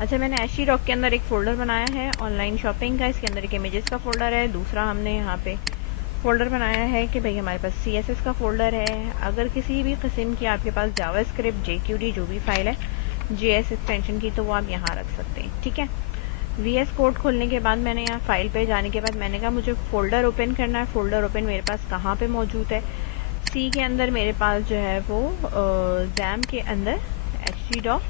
अच्छा, मैंने एशी डॉक के अंदर एक फ़ोल्डर बनाया है ऑनलाइन शॉपिंग का। इसके अंदर एक इमेजेस का फ़ोल्डर है। दूसरा हमने यहाँ पे फ़ोल्डर बनाया है कि भाई हमारे पास CSS का फ़ोल्डर है। अगर किसी भी किस्म की आपके पास जावास्क्रिप्ट, JQD जो भी फाइल है JS एक्सटेंशन की, तो वो आप यहाँ रख सकते हैं। ठीक है। VS कोड खोलने के बाद मैंने यहाँ फाइल पे जाने के बाद मैंने कहा मुझे फ़ोल्डर ओपन करना है। फ़ोल्डर ओपन मेरे पास कहाँ पे मौजूद है? C के अंदर मेरे पास जो है वो जैम के अंदर HG डॉक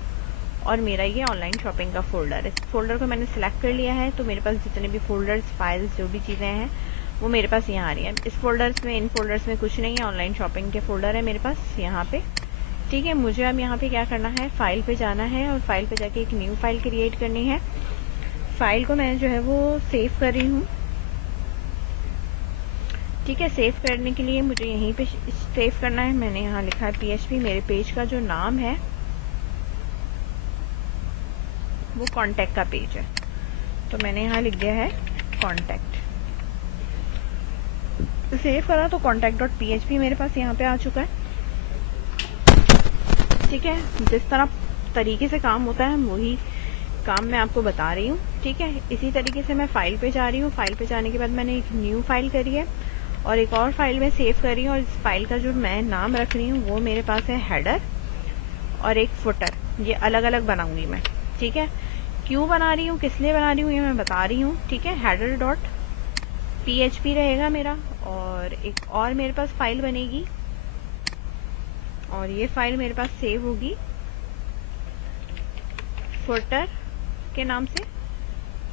और मेरा ये ऑनलाइन शॉपिंग का फ़ोल्डर है। इस फोल्डर को मैंने सिलेक्ट कर लिया है, तो मेरे पास जितने भी फ़ोल्डर्स, फाइल्स, जो भी चीज़ें हैं वो मेरे पास यहाँ आ रही है। इस फोल्डर्स में, इन फोल्डर्स में कुछ नहीं है, ऑनलाइन शॉपिंग के फोल्डर है मेरे पास यहाँ पे। ठीक है। मुझे अब यहाँ पे क्या करना है, फाइल पे जाना है और फाइल पे जाके एक न्यू फाइल क्रिएट करनी है। फाइल को मैं जो है वो सेव कर रही हूँ। ठीक है। सेव करने के लिए मुझे यहीं पे सेव करना है। मैंने यहाँ लिखा है PHP। मेरे पेज का जो नाम है वो कॉन्टैक्ट का पेज है, तो मैंने यहाँ लिख दिया है कॉन्टैक्ट। सेव करा तो contact.php मेरे पास यहाँ पे आ चुका है। ठीक है। जिस तरह तरीके से काम होता है वही काम मैं आपको बता रही हूँ। ठीक है। इसी तरीके से मैं फाइल पे जा रही हूँ। फाइल पे जाने के बाद मैंने एक न्यू फाइल करी है और एक और फाइल में सेव करी हूँ, और इस फाइल का जो मैं नाम रख रही हूँ वो मेरे पास है हेडर और एक फुटर। ये अलग अलग बनाऊंगी मैं। ठीक है। क्यों बना रही हूँ, किस लिए बना रही हूँ, ये मैं बता रही हूँ। ठीक है। header.php रहेगा मेरा, और एक और मेरे पास फाइल बनेगी और ये फाइल मेरे पास सेव होगी फुटर के नाम से।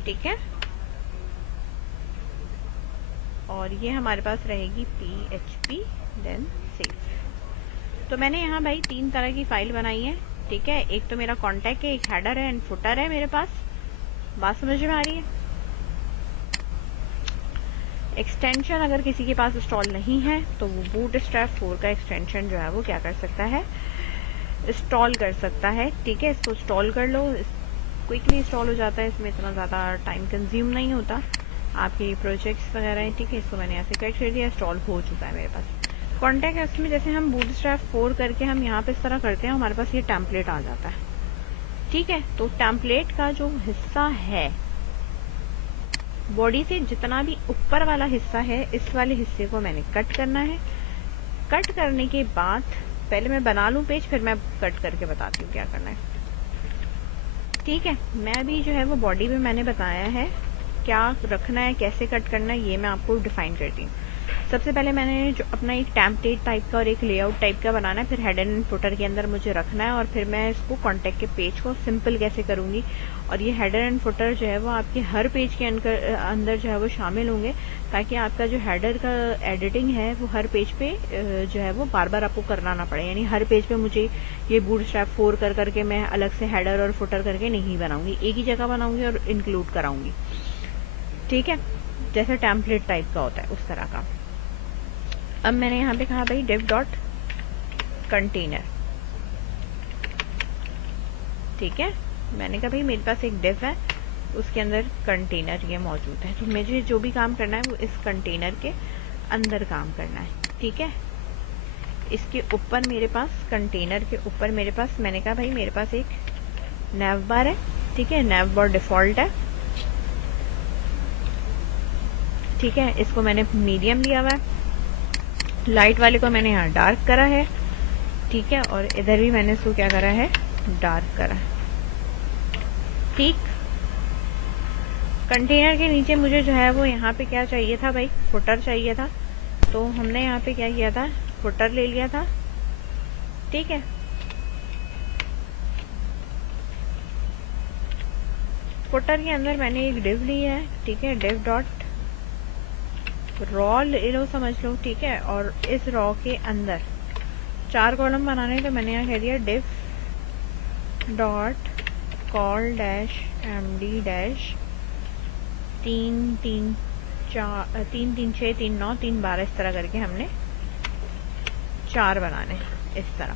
ठीक है। और ये हमारे पास रहेगी PHP देन सेव। तो मैंने यहाँ भाई 3 तरह की फाइल बनाई है। ठीक है। एक तो मेरा कॉन्टैक्ट है, एक हेडर है एंड फुटर है मेरे पास। बात समझ में आ रही है? एक्सटेंशन अगर किसी के पास इंस्टॉल नहीं है तो वो बूटस्ट्रैप 4 का एक्सटेंशन जो है वो क्या कर सकता है, इंस्टॉल कर सकता है। ठीक है। इसको इंस्टॉल कर लो, क्विकली इंस्टॉल हो जाता है। इसमें इतना ज़्यादा टाइम कंज्यूम नहीं होता आपके प्रोजेक्ट्स वगैरह हैं। ठीक है। इसको मैंने ऐसे कट कर दिया, इंस्टॉल हो चुका है मेरे पास। कॉन्टैक्ट है उसमें जैसे हम बूटस्ट्रैप 4 करके हम यहाँ पे इस तरह करते हैं, हमारे पास ये टेम्पलेट आ जाता है। ठीक है। तो टेम्पलेट का जो हिस्सा है, बॉडी से जितना भी ऊपर वाला हिस्सा है, इस वाले हिस्से को मैंने कट करना है। कट करने के बाद पहले मैं बना लूं पेज, फिर मैं कट करके बताती हूँ क्या करना है। ठीक है। मैं अभी जो है वो बॉडी में मैंने बताया है क्या रखना है, कैसे कट करना है, ये मैं आपको डिफाइन करती हूँ। सबसे पहले मैंने जो अपना एक टेम्पलेट टाइप का और एक लेआउट टाइप का बनाना है, फिर हेडर एंड फुटर के अंदर मुझे रखना है, और फिर मैं इसको कॉन्टैक्ट के पेज को सिंपल कैसे करूंगी। और ये हेडर एंड फुटर जो है वो आपके हर पेज के अंदर जो है वो शामिल होंगे, ताकि आपका जो हेडर का एडिटिंग है वो हर पेज पे जो है वो बार बार आपको करना ना पड़े। यानी हर पेज पे मुझे ये बूटस्ट्रैप 4 कर करके मैं अलग से हेडर और फुटर करके नहीं बनाऊंगी, एक ही जगह बनाऊंगी और इंक्लूड कराऊंगी। ठीक है। जैसे टेम्पलेट टाइप का होता है उस तरह का। अब मैंने यहाँ पे कहा भाई div डॉट कंटेनर। ठीक है। मैंने कहा भाई मेरे पास एक div है, उसके अंदर कंटेनर ये मौजूद है, तो मुझे जो भी काम करना है वो इस कंटेनर के अंदर काम करना है। ठीक है। इसके ऊपर मेरे पास, कंटेनर के ऊपर मेरे पास, मैंने कहा भाई मेरे पास एक nav बार है। ठीक है। nav बार डिफॉल्ट है। ठीक है। इसको मैंने मीडियम लिया हुआ है, लाइट वाले को मैंने यहाँ डार्क करा है। ठीक है। और इधर भी मैंने इसको क्या करा है, डार्क करा है। ठीक। कंटेनर के नीचे मुझे जो है वो यहाँ पे क्या चाहिए था भाई, फुटर चाहिए था, तो हमने यहाँ पे क्या किया था, फुटर ले लिया था। ठीक है। फुटर के अंदर मैंने एक div ली है। ठीक है। div डॉट रॉ ले लो, समझ लो। ठीक है। और इस रॉ के अंदर 4 कॉलम बनाने, तो मैंने यहाँ कह दिया div dot call dash md dash 3 3 4 3 3 6 3 9 3 12 इस तरह करके हमने 4 बनाने इस तरह।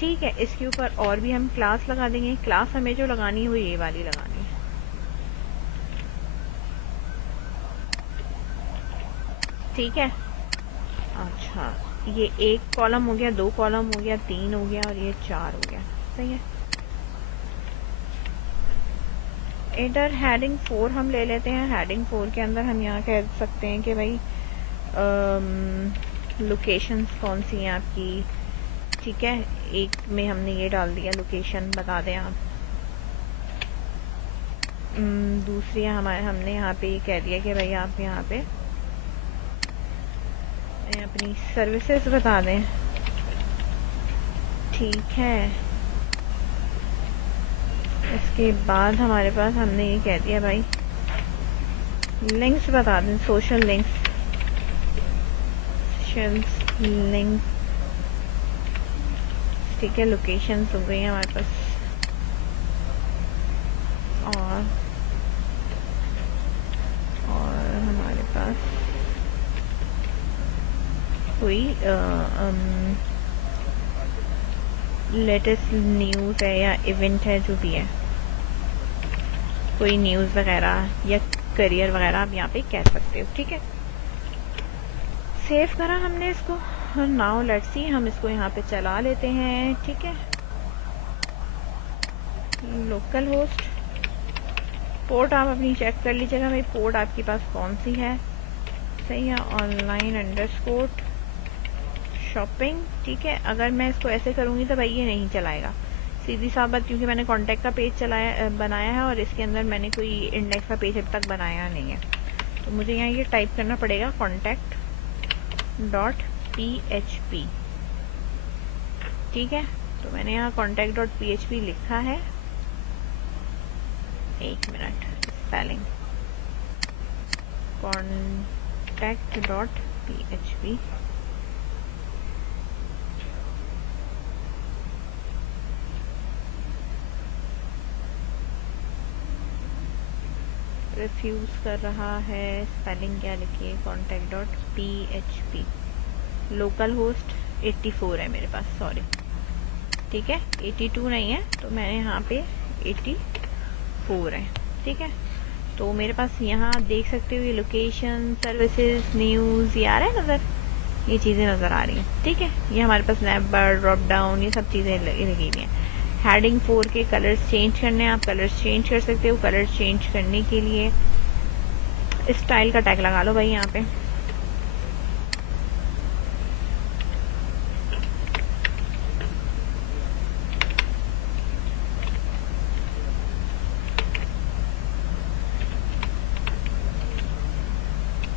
ठीक है। इसके ऊपर और भी हम क्लास लगा देंगे। क्लास हमें जो लगानी है वो ये वाली लगानी है। ठीक है। अच्छा, ये 1 कॉलम हो गया, 2 कॉलम हो गया, 3 हो गया और ये 4 हो गया। सही है। इधर हेडिंग 4 हम ले लेते हैं। हेडिंग 4 के अंदर हम यहाँ कह सकते हैं कि भाई लोकेशंस कौन सी हैं आपकी, ठीक है। एक में हमने ये डाल दिया लोकेशन, बता दें आप। दूसरी हमने यहाँ पे ये कह दिया कि भाई आप यहाँ पे अपनी सर्विसेज बता दें, ठीक है। इसके बाद हमारे पास हमने ये कह दिया भाई लिंक्स बता दें, सोशल लिंक्स, लिंक, ठीक है। लोकेशंस हो गई हमारे पास। और हमारे पास कोई लेटेस्ट न्यूज़ है या इवेंट है, जो भी है, कोई न्यूज़ वगैरह या करियर वगैरह आप यहाँ पे कह सकते हो, ठीक है। सेव करा हमने इसको। नाउ लेट्स सी, हम इसको यहाँ पे चला लेते हैं, ठीक है। लोकल होस्ट, पोर्ट आप अपनी चेक कर लीजिएगा भाई, पोर्ट आपके पास कौन सी है, सही है। ऑनलाइन अंडरस्कोर शॉपिंग, ठीक है। अगर मैं इसको ऐसे करूँगी तो भाई ये नहीं चलाएगा, सीधी सा बात, क्योंकि मैंने कॉन्टैक्ट का पेज बनाया है और इसके अंदर मैंने कोई इंडेक्स का पेज अब तक बनाया नहीं है। तो मुझे यहाँ ये टाइप करना पड़ेगा contact.php, ठीक है। तो मैंने यहाँ contact.php लिखा है। एक मिनट, स्पेलिंग contact.php, रिफ्यूज कर रहा है, स्पेलिंग क्या लिखिए, contact.php। लोकल होस्ट 84 है मेरे पास, सॉरी, ठीक है। 82 नहीं है, तो मैंने यहाँ पे 84 है, ठीक है। तो मेरे पास यहाँ देख सकते हो ये लोकेशन, सर्विसेज, न्यूज़, ये आ रहा है नज़र, ये चीज़ें नज़र आ रही हैं, ठीक है। ये हमारे पास स्नैप बार, ड्रॉप डाउन, ये सब चीज़ें लगी हुई हैं। हेडिंग 4 के कलर्स चेंज करने हैं, आप कलर्स चेंज कर सकते हो। कलर्स चेंज करने के लिए स्टाइल का टैग लगा लो भाई यहाँ पे,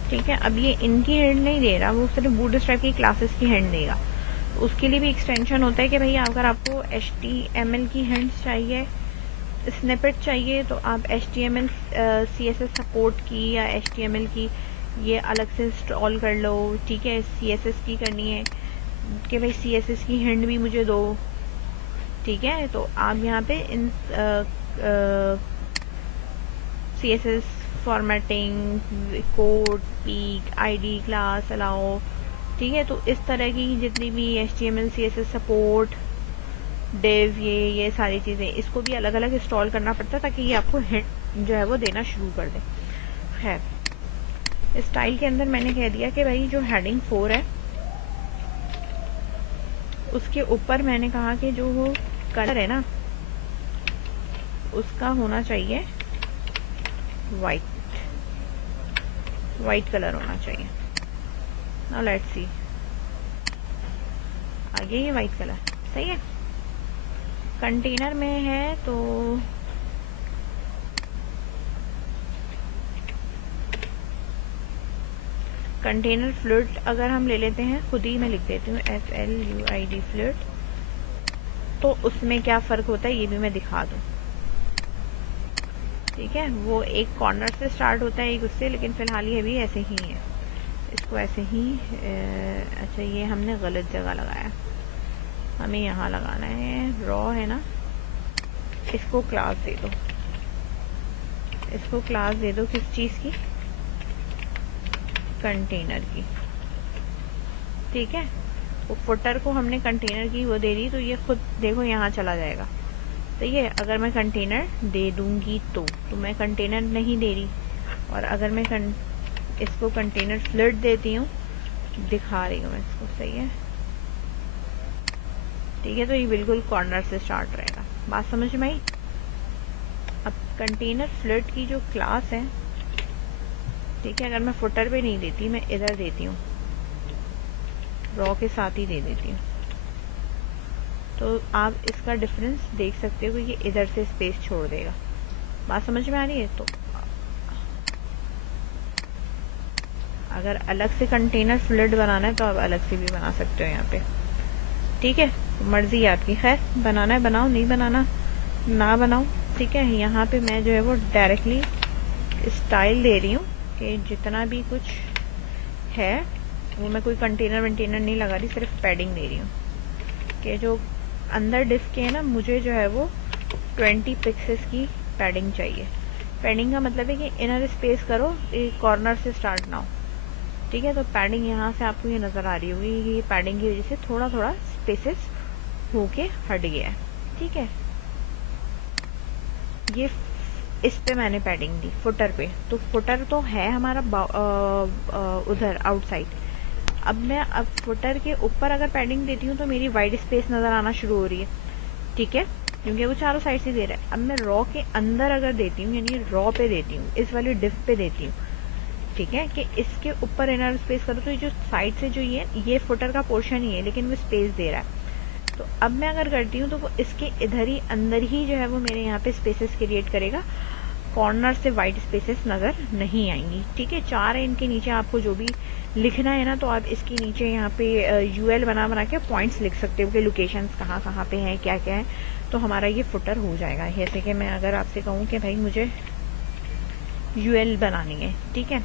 ठीक है। अब ये इनकी हेड नहीं दे रहा, वो सिर्फ बूटस्ट्रैप की क्लासेस की हेड देगा। उसके लिए भी एक्सटेंशन होता है कि भाई अगर आपको HTML की हैंड्स चाहिए, स्निपेट चाहिए, तो आप HTML CSS सपोर्ट की या HTML की ये अलग से इंस्टॉल कर लो, ठीक है। CSS की करनी है कि भाई CSS की हैंड भी मुझे दो, ठीक है। तो आप यहाँ पे इन CSS formatting, code, peak, ID, class allow, ठीक है। तो इस तरह की जितनी भी HTML CSS सपोर्ट, डिव, ये सारी चीज़ें, इसको भी अलग अलग इंस्टॉल करना पड़ता है ताकि ये आपको हिंट जो है वो देना शुरू कर दे। है स्टाइल के अंदर मैंने कह दिया कि भाई जो हेडिंग 4 है उसके ऊपर मैंने कहा कि जो वो कलर है ना उसका होना चाहिए वाइट कलर होना चाहिए। नाउ लेट्स सी, आगे ये वाइट कलर सही है। कंटेनर में है तो कंटेनर फ्लूइड अगर हम ले लेते हैं, खुद ही मैं लिख देती हूँ FLUID फ्लूइड, तो उसमें क्या फ़र्क होता है ये भी मैं दिखा दूँ, ठीक है। वो एक कॉर्नर से स्टार्ट होता है, एक उससे, लेकिन फ़िलहाल ये भी ऐसे ही है, इसको ऐसे ही अच्छा ये हमने गलत जगह लगाया, हमें यहाँ लगाना है। रॉ है ना, इसको क्लास दे दो, इसको क्लास दे दो किस चीज़ की, कंटेनर की, ठीक है। वो फुटर को हमने कंटेनर की वो दे दी, तो ये खुद देखो यहाँ चला जाएगा, सही है। अगर मैं कंटेनर दे दूंगी तो मैं कंटेनर नहीं दे रही, और अगर मैं इसको कंटेनर फ्लूइड देती हूँ, दिखा रही हूँ मैं इसको, सही है, ठीक है। तो ये बिल्कुल कॉर्नर से स्टार्ट रहेगा, बात समझ में आई। अब कंटेनर फ्लूइड की जो क्लास है, ठीक है, अगर मैं फुटर पे नहीं देती, मैं इधर देती हूँ, रॉ के साथ ही दे देती हूँ, तो आप इसका डिफरेंस देख सकते हो कि ये इधर से स्पेस छोड़ देगा। बात समझ में आ रही है? तो अगर अलग से कंटेनर फ्लूइड बनाना है तो आप अलग से भी बना सकते हो यहाँ पे, ठीक है, मर्जी आपकी। खैर, बनाना है बनाओ, नहीं बनाना ना बनाओ, ठीक है। यहाँ पे मैं जो है वो डायरेक्टली स्टाइल दे रही हूँ कि जितना भी कुछ है वो मैं कोई कंटेनर वंटेनर नहीं लगा रही, सिर्फ पैडिंग दे रही हूँ कि जो अंदर डिस्क के है ना, मुझे जो है वो 20 पिक्सेस की पैडिंग चाहिए। पैडिंग का मतलब है कि इनर स्पेस करो, कॉर्नर से स्टार्ट ना हो, ठीक है। तो पैडिंग यहाँ से आपको ये नजर आ रही होगी, ये पैडिंग की वजह से थोड़ा थोड़ा स्पेसेस होके हट गया है, ठीक है। ये इस पे मैंने पैडिंग दी फुटर पे, तो फुटर तो है हमारा उधर आउटसाइड। अब फुटर के ऊपर अगर पैडिंग देती हूँ तो मेरी वाइड स्पेस नजर आना शुरू हो रही है, ठीक है, क्योंकि वो चारों साइड से दे रहा है। अब मैं रॉ के अंदर अगर देती हूँ, यानी रॉ पे देती हूँ, इस वाली डिफ पे देती हूँ, ठीक है, कि इसके ऊपर इनर स्पेस करो, तो ये जो साइड से जो ये फुटर का पोर्शन ही है, लेकिन वो स्पेस दे रहा है। तो अब मैं अगर करती हूँ तो वो इसके इधर ही अंदर ही जो है वो मेरे यहाँ पे स्पेसेस क्रिएट करेगा, कॉर्नर से वाइड स्पेसेस नजर नहीं आएंगी, ठीक है। 4 है इनके नीचे, आपको जो भी लिखना है ना, तो आप इसके नीचे यहाँ पे यूएल बना के पॉइंट्स लिख सकते हो कि लोकेशंस कहाँ कहाँ पे हैं, क्या क्या है, तो हमारा ये फुटर हो जाएगा। जैसे कि मैं अगर आपसे कहूँ कि भाई मुझे यूएल बनानी है, ठीक है,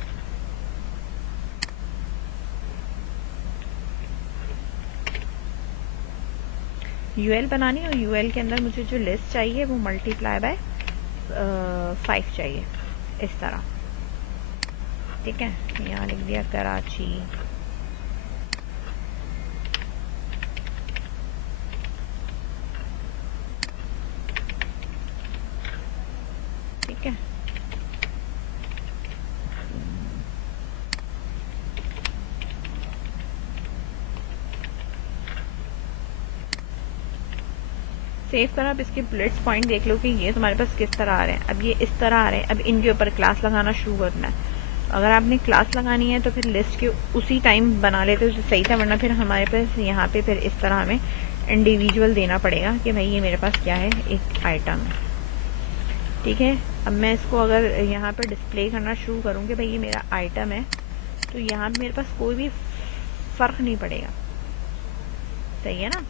यूएल बनानी है, और यूएल के अंदर मुझे जो लिस्ट चाहिए वो मल्टीप्लाई बाय 5 चाहिए, इस तरह, ठीक है। यहाँ लिख दिया कराची, ठीक है। सेव करा। अब इसके बुलेट्स पॉइंट देख लो कि ये तुम्हारे पास किस तरह आ रहे हैं। अब ये इस तरह आ रहे हैं, अब इनके ऊपर क्लास लगाना शुरू करना है। अगर आपने क्लास लगानी है तो फिर लिस्ट के उसी टाइम बना लेते तो सही था, वरना फिर हमारे पास यहाँ पे फिर इस तरह हमें इंडिविजुअल देना पड़ेगा कि भाई ये मेरे पास क्या है, एक आइटम है, ठीक है। अब मैं इसको अगर यहाँ पर डिस्प्ले करना शुरू करूँ कि भाई ये मेरा आइटम है, तो यहाँ पे मेरे पास कोई भी फर्क नहीं पड़ेगा, सही है ना।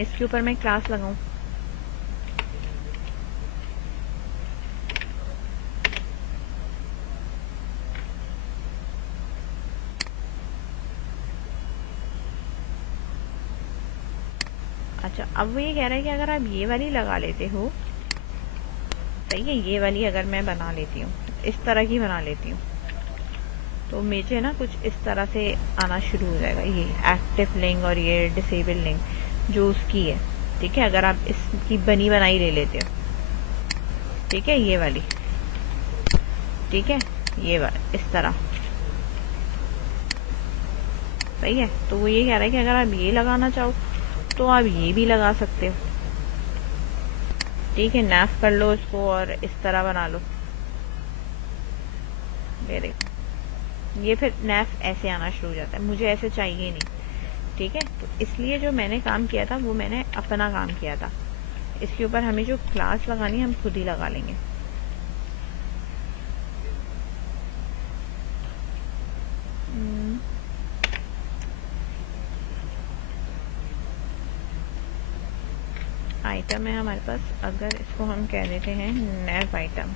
इसके ऊपर मैं क्लास लगाऊं, अच्छा, अब वो ये कह रहा है कि अगर आप ये वाली लगा लेते हो, सही है, ये वाली अगर मैं बना लेती हूँ, इस तरह की बना लेती हूँ, तो मुझे ना कुछ इस तरह से आना शुरू हो जाएगा, ये एक्टिव लिंक और ये डिसेबल लिंक जो उसकी है, ठीक है। अगर आप इसकी बनी बनाई ले लेते हो, ठीक है, ये वाली, ठीक है, ये वाली इस तरह, सही है। तो वो ये कह रहा है कि अगर आप ये लगाना चाहो तो आप ये भी लगा सकते हो, ठीक है। नैफ कर लो इसको और इस तरह बना लो, ये देखो, ये फिर नैफ ऐसे आना शुरू हो जाता है, मुझे ऐसे चाहिए नहीं, ठीक है। तो इसलिए जो मैंने काम किया था वो मैंने अपना काम किया था। इसके ऊपर हमें जो क्लास लगानी है हम खुद ही लगा लेंगे। आइटम है हमारे पास, अगर इसको हम कह देते हैं नैव आइटम।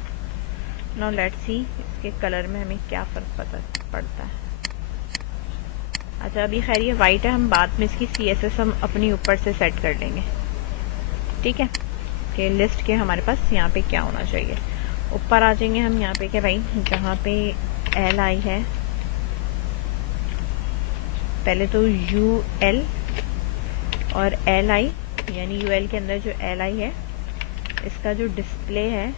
नाउ लेट्स सी इसके कलर में हमें क्या फर्क पड़ता है। अच्छा, अभी खैर ये वाइट है, हम बाद में इसकी CSS हम अपनी ऊपर से सेट कर लेंगे, ठीक है, कि लिस्ट के हमारे पास यहाँ पे क्या होना चाहिए। ऊपर आ जाएंगे हम यहाँ पे कि भाई जहाँ पे LI है, पहले तो UL और LI, यानी UL के अंदर जो LI है इसका जो डिस्प्ले है,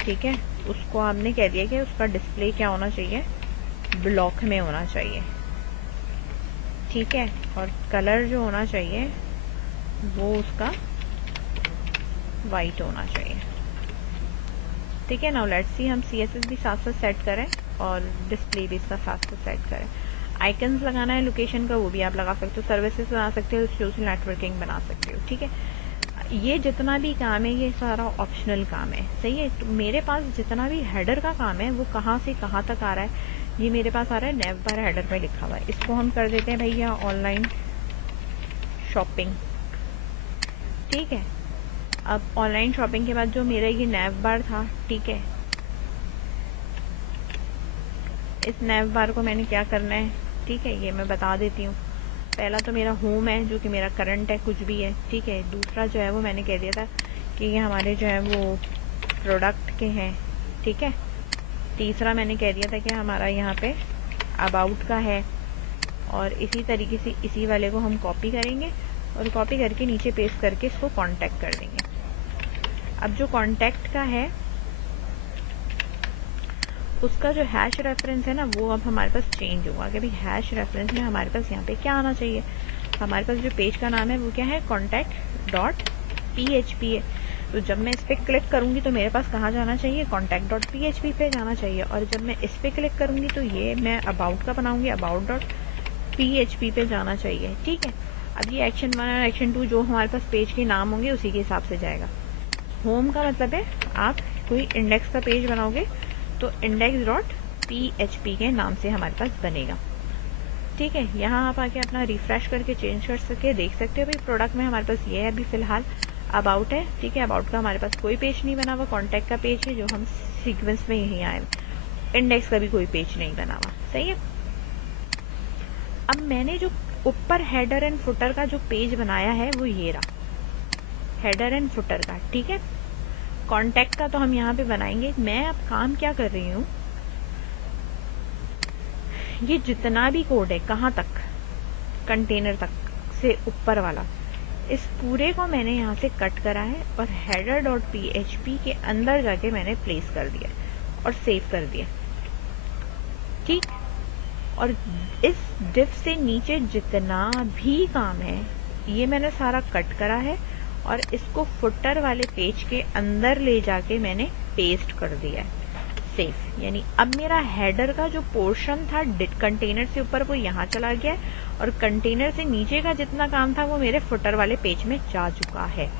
ठीक है, उसको हमने कह दिया कि उसका डिस्प्ले क्या होना चाहिए, ब्लॉक में होना चाहिए, ठीक है। और कलर जो होना चाहिए वो उसका वाइट होना चाहिए। ठीक है, नाउ लेट्स सी हम CSS भी साथ साथ सेट करें और डिस्प्ले भी इसका साथ साथ सेट करें। आइकन्स लगाना है लोकेशन का, वो भी आप लगा सकते हो, सर्विसेज बना सकते हो, सोशल नेटवर्किंग बना सकते हो। ठीक है, ये जितना भी काम है ये सारा ऑप्शनल काम है, सही है। तो मेरे पास जितना भी हेडर का काम है वो कहाँ से कहाँ तक आ रहा है, ये मेरे पास आ रहा है नेव बार हेडर पे लिखा हुआ है। इसको हम कर देते हैं भैया ऑनलाइन शॉपिंग। ठीक है, अब ऑनलाइन शॉपिंग के बाद जो मेरा ये नेव बार था, ठीक है, इस नेव बार को मैंने क्या करना है, ठीक है, ये मैं बता देती हूँ। पहला तो मेरा होम है जो कि मेरा करंट है, कुछ भी है। ठीक है, दूसरा जो है वो मैंने कह दिया था कि ये हमारे जो है वो प्रोडक्ट के हैं। ठीक है, तीसरा मैंने कह दिया था कि हमारा यहाँ पे अबाउट का है, और इसी तरीके से इसी वाले को हम कॉपी करेंगे और कॉपी करके नीचे पेस्ट करके इसको कॉन्टैक्ट कर देंगे। अब जो कॉन्टैक्ट का है उसका जो हैश रेफरेंस है ना वो अब हमारे पास चेंज होगा कि भाई हैश रेफरेंस में हमारे पास यहाँ पे क्या आना चाहिए। हमारे पास जो पेज का नाम है वो क्या है, contact.php है। तो जब मैं इस पर क्लिक करूंगी तो मेरे पास कहाँ जाना चाहिए, contact.php पे जाना चाहिए। और जब मैं इस पर क्लिक करूंगी तो ये मैं अबाउट का बनाऊंगी, about.php पे जाना चाहिए। ठीक है, अब ये एक्शन 1 और एक्शन 2 जो हमारे पास पेज के नाम होंगे उसी के हिसाब से जाएगा। होम का मतलब है आप कोई इंडेक्स का पेज बनाओगे तो index.php के नाम से हमारे पास बनेगा। ठीक है, यहाँ आप आके अपना रिफ्रेश करके चेंज कर सके, देख सकते हो भाई प्रोडक्ट में हमारे पास ये है अभी फिलहाल। अबाउट है, ठीक है, अबाउट का हमारे पास कोई पेज नहीं बना हुआ, कॉन्टैक्ट का पेज है जो हम सीक्वेंस में यही आए, इंडेक्स का भी कोई पेज नहीं बना हुआ, सही है। अब मैंने जो ऊपर हेडर एंड फुटर का जो पेज बनाया है वो ये रहा, हेडर एंड फुटर का। ठीक है, कॉन्टैक्ट का तो हम यहाँ पे बनाएंगे। मैं अब काम क्या कर रही हूँ, ये जितना भी कोड है कहाँ तक, कंटेनर तक से ऊपर वाला, इस पूरे को मैंने यहाँ से कट करा है और header.php के अंदर जाके मैंने प्लेस कर दिया और सेव कर दिया। ठीक, और इस डिव से नीचे जितना भी काम है ये मैंने सारा कट करा है और इसको फुटर वाले पेज के अंदर ले जाके मैंने पेस्ट कर दिया है, सेफ। यानी अब मेरा हेडर का जो पोर्शन था कंटेनर से ऊपर वो यहाँ चला गया है और कंटेनर से नीचे का जितना काम था वो मेरे फुटर वाले पेज में जा चुका है।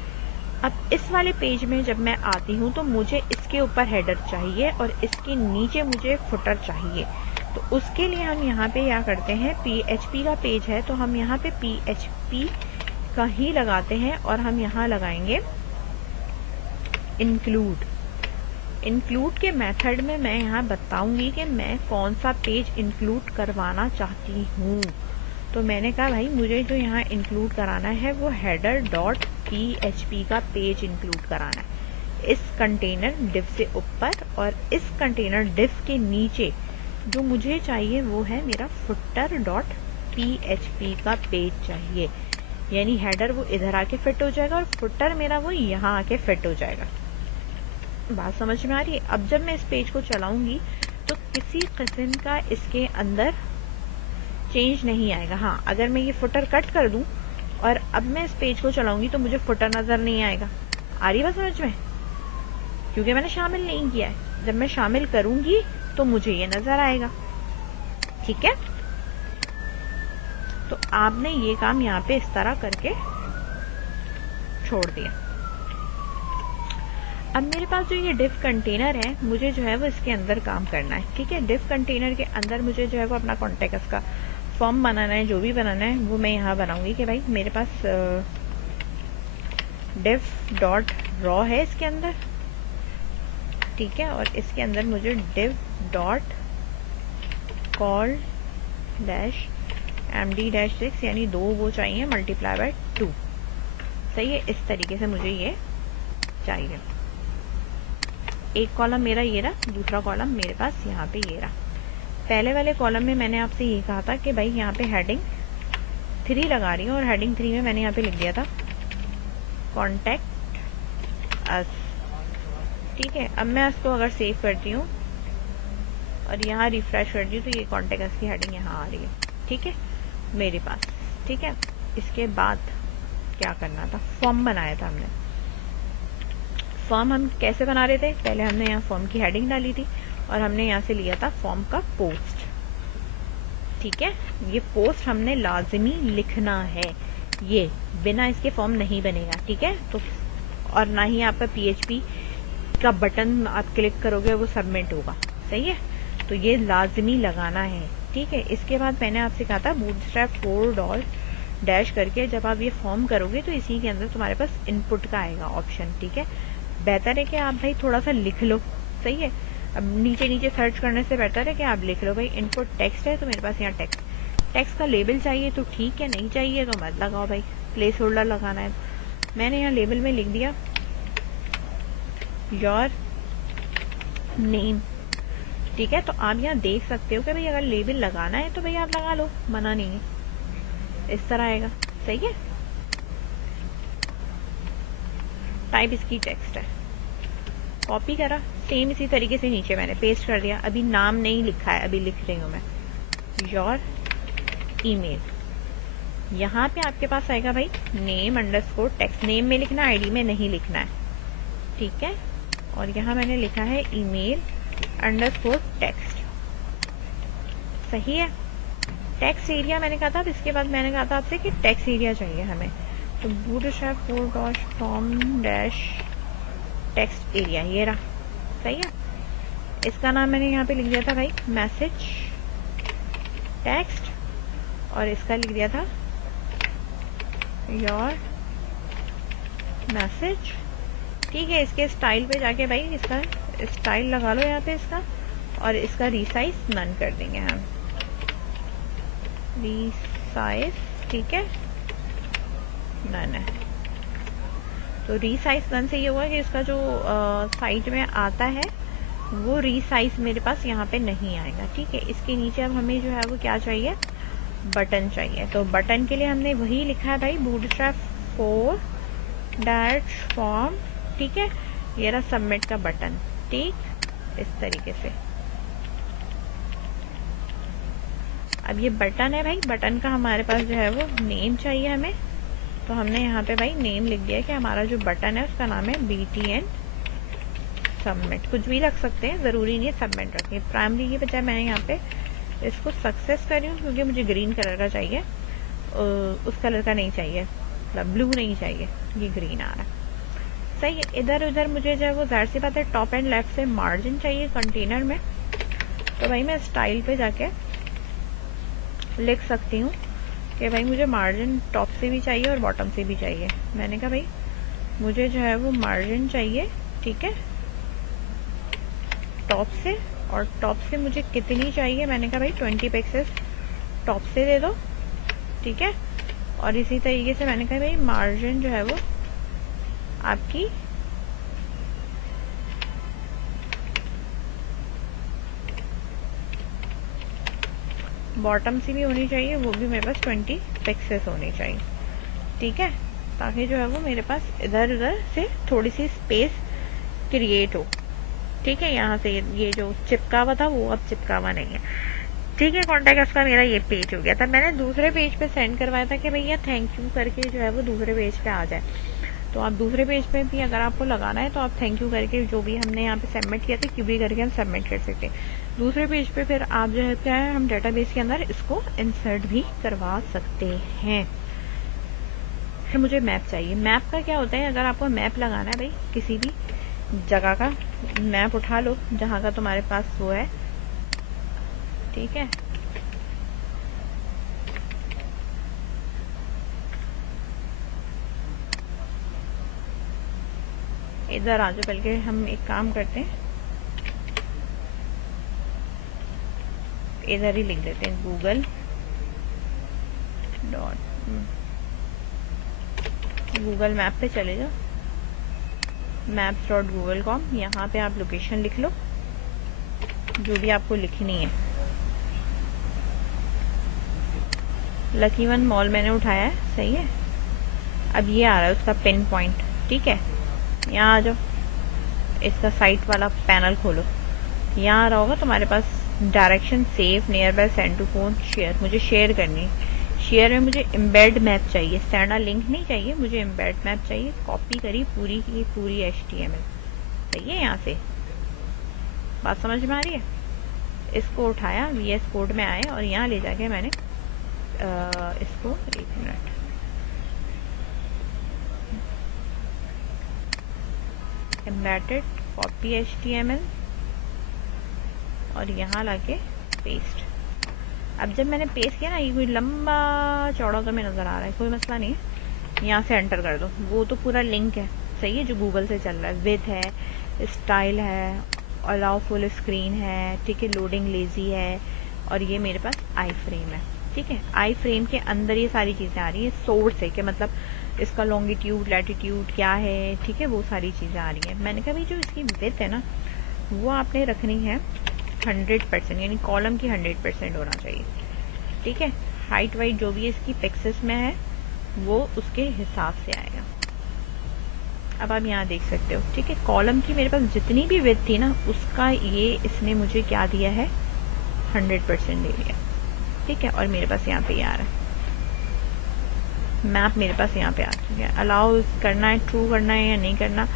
अब इस वाले पेज में जब मैं आती हूँ तो मुझे इसके ऊपर हेडर चाहिए और इसके नीचे मुझे फुटर चाहिए। तो उसके लिए हम यहाँ पे क्या करते हैं, PHP का पेज है तो हम यहाँ पे PHP का ही लगाते हैं और हम यहाँ लगाएंगे इंक्लूड। इंक्लूड के मेथड में मैं यहाँ बताऊंगी कि मैं कौन सा पेज इंक्लूड करवाना चाहती हूँ। तो मैंने कहा भाई मुझे जो यहाँ इंक्लूड कराना है वो header.php का पेज इंक्लूड कराना है इस कंटेनर डिव से ऊपर, और इस कंटेनर डिव के नीचे जो मुझे चाहिए वो है मेरा footer.php का पेज चाहिए। यानी हेडर वो इधर आके फिट हो जाएगा और फुटर मेरा वो यहाँ आके फिट हो जाएगा। बात समझ में आ रही है। अब जब मैं इस पेज को चलाऊंगी तो किसी किस्म का इसके अंदर चेंज नहीं आएगा। हाँ, अगर मैं ये फुटर कट कर दूं और अब मैं इस पेज को चलाऊंगी तो मुझे फुटर नजर नहीं आएगा। आ रही बात समझ में, क्योंकि मैंने शामिल नहीं किया है। जब मैं शामिल करूंगी तो मुझे ये नजर आएगा। ठीक है, तो आपने ये काम यहाँ पे इस तरह करके छोड़ दिया। अब मेरे पास जो ये डिव कंटेनर है मुझे जो है वो इसके अंदर काम करना है। ठीक है, डिव कंटेनर के अंदर मुझे जो है वो अपना कॉन्टेक्ट का फॉर्म बनाना है, जो भी बनाना है वो मैं यहाँ बनाऊंगी कि भाई मेरे पास div.raw है इसके अंदर। ठीक है, और इसके अंदर मुझे div.call-md-6 यानी 2 वो चाहिए मल्टीप्लाई बाय 2। सही है, इस तरीके से मुझे ये चाहिए। एक कॉलम मेरा ये रहा, दूसरा कॉलम मेरे पास यहाँ पे ये रहा। पहले वाले कॉलम में मैंने आपसे ये कहा था कि भाई यहाँ पे हेडिंग 3 लगा रही हूँ और हेडिंग 3 में मैंने यहाँ पे लिख दिया था कॉन्टैक्ट अस। ठीक है, अब मैं इसको अगर सेव करती हूँ और यहाँ रिफ्रेश करती हूँ तो ये कॉन्टैक्ट अस की हेडिंग यहाँ आ रही है। ठीक है, मेरे पास। ठीक है, इसके बाद क्या करना था, फॉर्म बनाया था हमने। फॉर्म हम कैसे बना रहे थे, पहले हमने यहाँ फॉर्म की हेडिंग डाली थी और हमने यहाँ से लिया था फॉर्म का पोस्ट। ठीक है, ये पोस्ट हमने लाजमी लिखना है, ये बिना इसके फॉर्म नहीं बनेगा। ठीक है, तो और ना ही आपका PHP का बटन आप क्लिक करोगे वो सबमिट होगा। सही है, तो ये लाजमी लगाना है। ठीक है, इसके बाद मैंने आपसे कहा था बूटस्ट्रैप 4 डैश करके जब आप ये फॉर्म करोगे तो इसी के अंदर तुम्हारे पास इनपुट का आएगा ऑप्शन। ठीक है, बेहतर है कि आप भाई थोड़ा सा लिख लो। सही है, अब नीचे नीचे सर्च करने से बेहतर है कि आप लिख लो। भाई इनपुट टेक्स्ट है तो मेरे पास यहाँ टेक्स्ट का लेबल चाहिए तो ठीक है, नहीं चाहिए तो मत लगाओ भाई, प्लेस होल्डर लगाना है। मैंने यहाँ लेबल में लिख दिया योर नेम। ठीक है, तो आप यहाँ देख सकते हो कि भाई अगर लेबल लगाना है तो भाई आप लगा लो, मना नहीं है। इस तरह आएगा। सही है, टाइप इसकी टेक्स्ट है, कॉपी करा, सेम इसी तरीके से नीचे मैंने पेस्ट कर दिया। अभी नाम नहीं लिखा है, अभी लिख रही हूँ मैं योर ईमेल। यहाँ पे आपके पास आएगा भाई नेम अंडरस्कोर टेक्स्ट, नेम में लिखना, आईडी में नहीं लिखना है। ठीक है, और यहाँ मैंने लिखा है ईमेल अंडरस्कोर टेक्स्ट। सही है, टेक्स्ट एरिया मैंने कहा था। अब इसके बाद मैंने कहा था आपसे कि टेक्स्ट एरिया चाहिए हमें, तो bootstrap 4 form dash text area, ये रहा। सही है, इसका नाम मैंने यहाँ पे लिख दिया था भाई मैसेज टेक्स्ट, और इसका लिख दिया था योर मैसेज। ठीक है, इसके स्टाइल पे जाके भाई इसका स्टाइल लगा लो यहाँ पे इसका, और इसका रीसाइज नन कर देंगे हम, रीसाइज। ठीक है, नन है, तो रीसाइज नन से ये हुआ कि इसका जो साइड में आता है वो रीसाइज मेरे पास यहाँ पे नहीं आएगा। ठीक है, इसके नीचे अब हमें जो है वो क्या चाहिए, बटन चाहिए। तो बटन के लिए हमने वही लिखा है भाई बूटस्ट्रैप 4 डैश फॉर्म। ठीक है, ये रहा सबमिट का बटन। ठीक, इस तरीके से। अब ये बटन है भाई, बटन का हमारे पास जो है वो नेम चाहिए हमें, तो हमने यहाँ पे भाई नेम लिख दिया कि हमारा जो बटन है उसका नाम है BTN सबमिट। कुछ भी रख सकते हैं, जरूरी नहीं है सबमिट रखें। प्राइमरी की बजाय मैंने यहाँ पे इसको सक्सेस कर रही हूँ क्योंकि मुझे ग्रीन कलर का चाहिए, उस कलर का नहीं चाहिए, मतलब ब्लू नहीं चाहिए, ये ग्रीन आ रहा है। सही है, इधर उधर मुझे जो है वो जाहिर सी बात है टॉप एंड लेफ्ट से मार्जिन चाहिए कंटेनर में, तो भाई मैं स्टाइल पे जाके लिख सकती हूँ कि भाई मुझे मार्जिन टॉप से भी चाहिए और बॉटम से भी चाहिए। मैंने कहा भाई मुझे जो है वो मार्जिन चाहिए। ठीक है, टॉप से, और टॉप से मुझे कितनी चाहिए, मैंने कहा भाई 20 पिक्सेल्स टॉप से दे दो। ठीक है, और इसी तरीके से मैंने कहा भाई मार्जिन जो है वो आपकी बॉटम से भी होनी चाहिए, वो भी मेरे पास 20 पिक्सेल्स होनी चाहिए। ठीक है, ताकि जो है वो मेरे पास इधर उधर से थोड़ी सी स्पेस क्रिएट हो। ठीक है, यहाँ से ये जो चिपका हुआ था वो अब चिपका हुआ नहीं है। ठीक है, कॉन्टैक्ट का मेरा ये पेज हो गया था। मैंने दूसरे पेज पे सेंड करवाया था कि भैया थैंक यू करके जो है वो दूसरे पेज पे आ जाए। तो आप दूसरे पेज पे भी अगर आपको लगाना है तो आप थैंक यू करके जो भी हमने यहाँ पे सबमिट किया था क्यूबी करके हम सबमिट कर सकते हैं। दूसरे पेज पे फिर आप जो है क्या है, हम डेटाबेस के अंदर इसको इंसर्ट भी करवा सकते हैं। फिर मुझे मैप चाहिए। मैप का क्या होता है, अगर आपको मैप लगाना है भाई किसी भी जगह का मैप उठा लो जहाँ का तुम्हारे पास वो है। ठीक है, इधर आ जाओ, बल्कि हम एक काम करते हैं इधर ही लिख देते हैं गूगल मैप पे चले जाओ, maps.google.com। यहाँ पे आप लोकेशन लिख लो जो भी आपको लिखनी है। लकी वन मॉल मैंने उठाया है। सही है, अब ये आ रहा है उसका पिन पॉइंट। ठीक है, यहाँ आ जाओ, इसका साइट वाला पैनल खोलो, यहाँ आ रहा होगा तुम्हारे पास direction, save, nearby, send to phone, share. मुझे शेयर करनी है। शेयर में मुझे एम्बेड मैप चाहिए, स्टैंडर्ड लिंक नहीं चाहिए, मुझे एम्बेड मैप चाहिए। कॉपी करी पूरी की पूरी HTML। सही है। यहाँ से बात समझ में आ रही है। इसको उठाया, VS कोड में आए और यहाँ ले जाके मैंने इसको 1 मिनट एम्बेडेड कॉपी HTML और यहाँ लाके पेस्ट। अब जब मैंने पेस्ट किया ना, ये कोई लंबा चौड़ा तो में नजर आ रहा है, कोई मसला नहीं है। यहाँ से एंटर कर दो, वो तो पूरा लिंक है, सही है, जो गूगल से चल रहा है। विथ है, स्टाइल है, अलाउ फुल स्क्रीन है, ठीक है, लोडिंग लेजी है, और ये मेरे पास आई फ्रेम है, ठीक है। आई फ्रेम के अंदर ये सारी चीजें आ रही है। सोर्स है कि मतलब इसका लॉन्गिट्यूड लैटिट्यूड क्या है, ठीक है, वो सारी चीजें आ रही है। मैंने कहा भाई जो इसकी विड्थ है ना, वो आपने रखनी है 100%, यानी कॉलम की 100% होना चाहिए, ठीक है। हाइट वाइट जो भी इसकी पिक्सेस में है वो उसके हिसाब से आएगा। अब आप यहाँ देख सकते हो, ठीक है, कॉलम की मेरे पास जितनी भी विड्थ थी ना, उसका ये इसने मुझे क्या दिया है, 100% दे दिया, ठीक है। और मेरे पास यहाँ पे आ रहा है मैप, मेरे पास यहाँ पे आ चुका है। अलाउ करना है, ट्रू करना है या नहीं करना,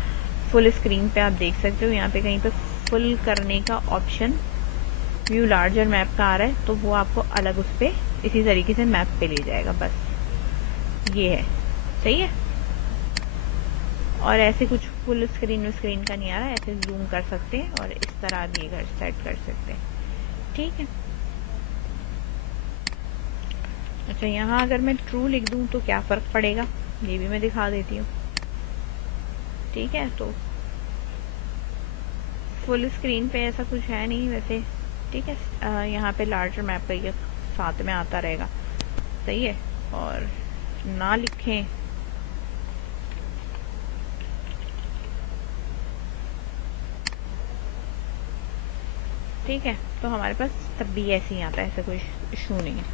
फुल स्क्रीन पे आप देख सकते हो। यहाँ पे कहीं पे फुल करने का ऑप्शन व्यू लार्जर मैप का आ रहा है, तो वो आपको अलग उस पे इसी तरीके से मैप पे ले जाएगा, बस ये है, सही है। और ऐसे कुछ फुल स्क्रीन का नहीं आ रहा है, ऐसे जूम कर सकते हैं और इस तरह भी ये सेट कर सकते हैं, ठीक है। अच्छा, यहाँ अगर मैं ट्रू लिख दूं तो क्या फर्क पड़ेगा, ये भी मैं दिखा देती हूँ, ठीक है। तो फुल स्क्रीन पे ऐसा कुछ है नहीं वैसे, ठीक है। यहाँ पे लार्जर मैप का ये साथ में आता रहेगा, सही है। और ना लिखें ठीक है, तो हमारे पास तब भी ऐसे ही आता है, ऐसा कोई इशू नहीं है,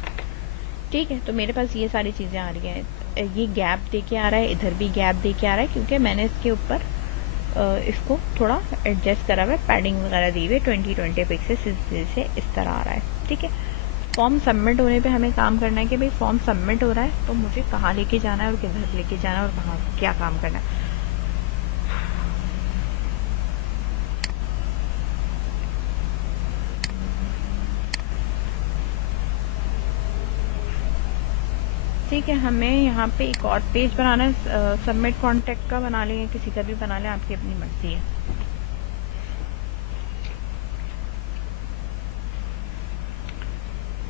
ठीक है। तो मेरे पास ये सारी चीजें आ रही हैं। ये गैप दे के आ रहा है, इधर भी गैप दे के आ रहा है, क्योंकि मैंने इसके ऊपर इसको थोड़ा एडजस्ट करा हुआ है, पैडिंग वगैरह दी हुई 20 पिक्सेस, इस वजह से इस तरह आ रहा है, ठीक है। फॉर्म सबमिट होने पे हमें काम करना है कि भाई फॉर्म सबमिट हो रहा है तो मुझे कहाँ लेके जाना है और किधर लेके जाना है और कहाँ क्या काम करना है। ठीक है, हमें यहाँ पे एक और पेज बनाना है, सबमिट कॉन्टेक्ट का बना लें, किसी का भी बना लें, आपकी अपनी मर्जी है।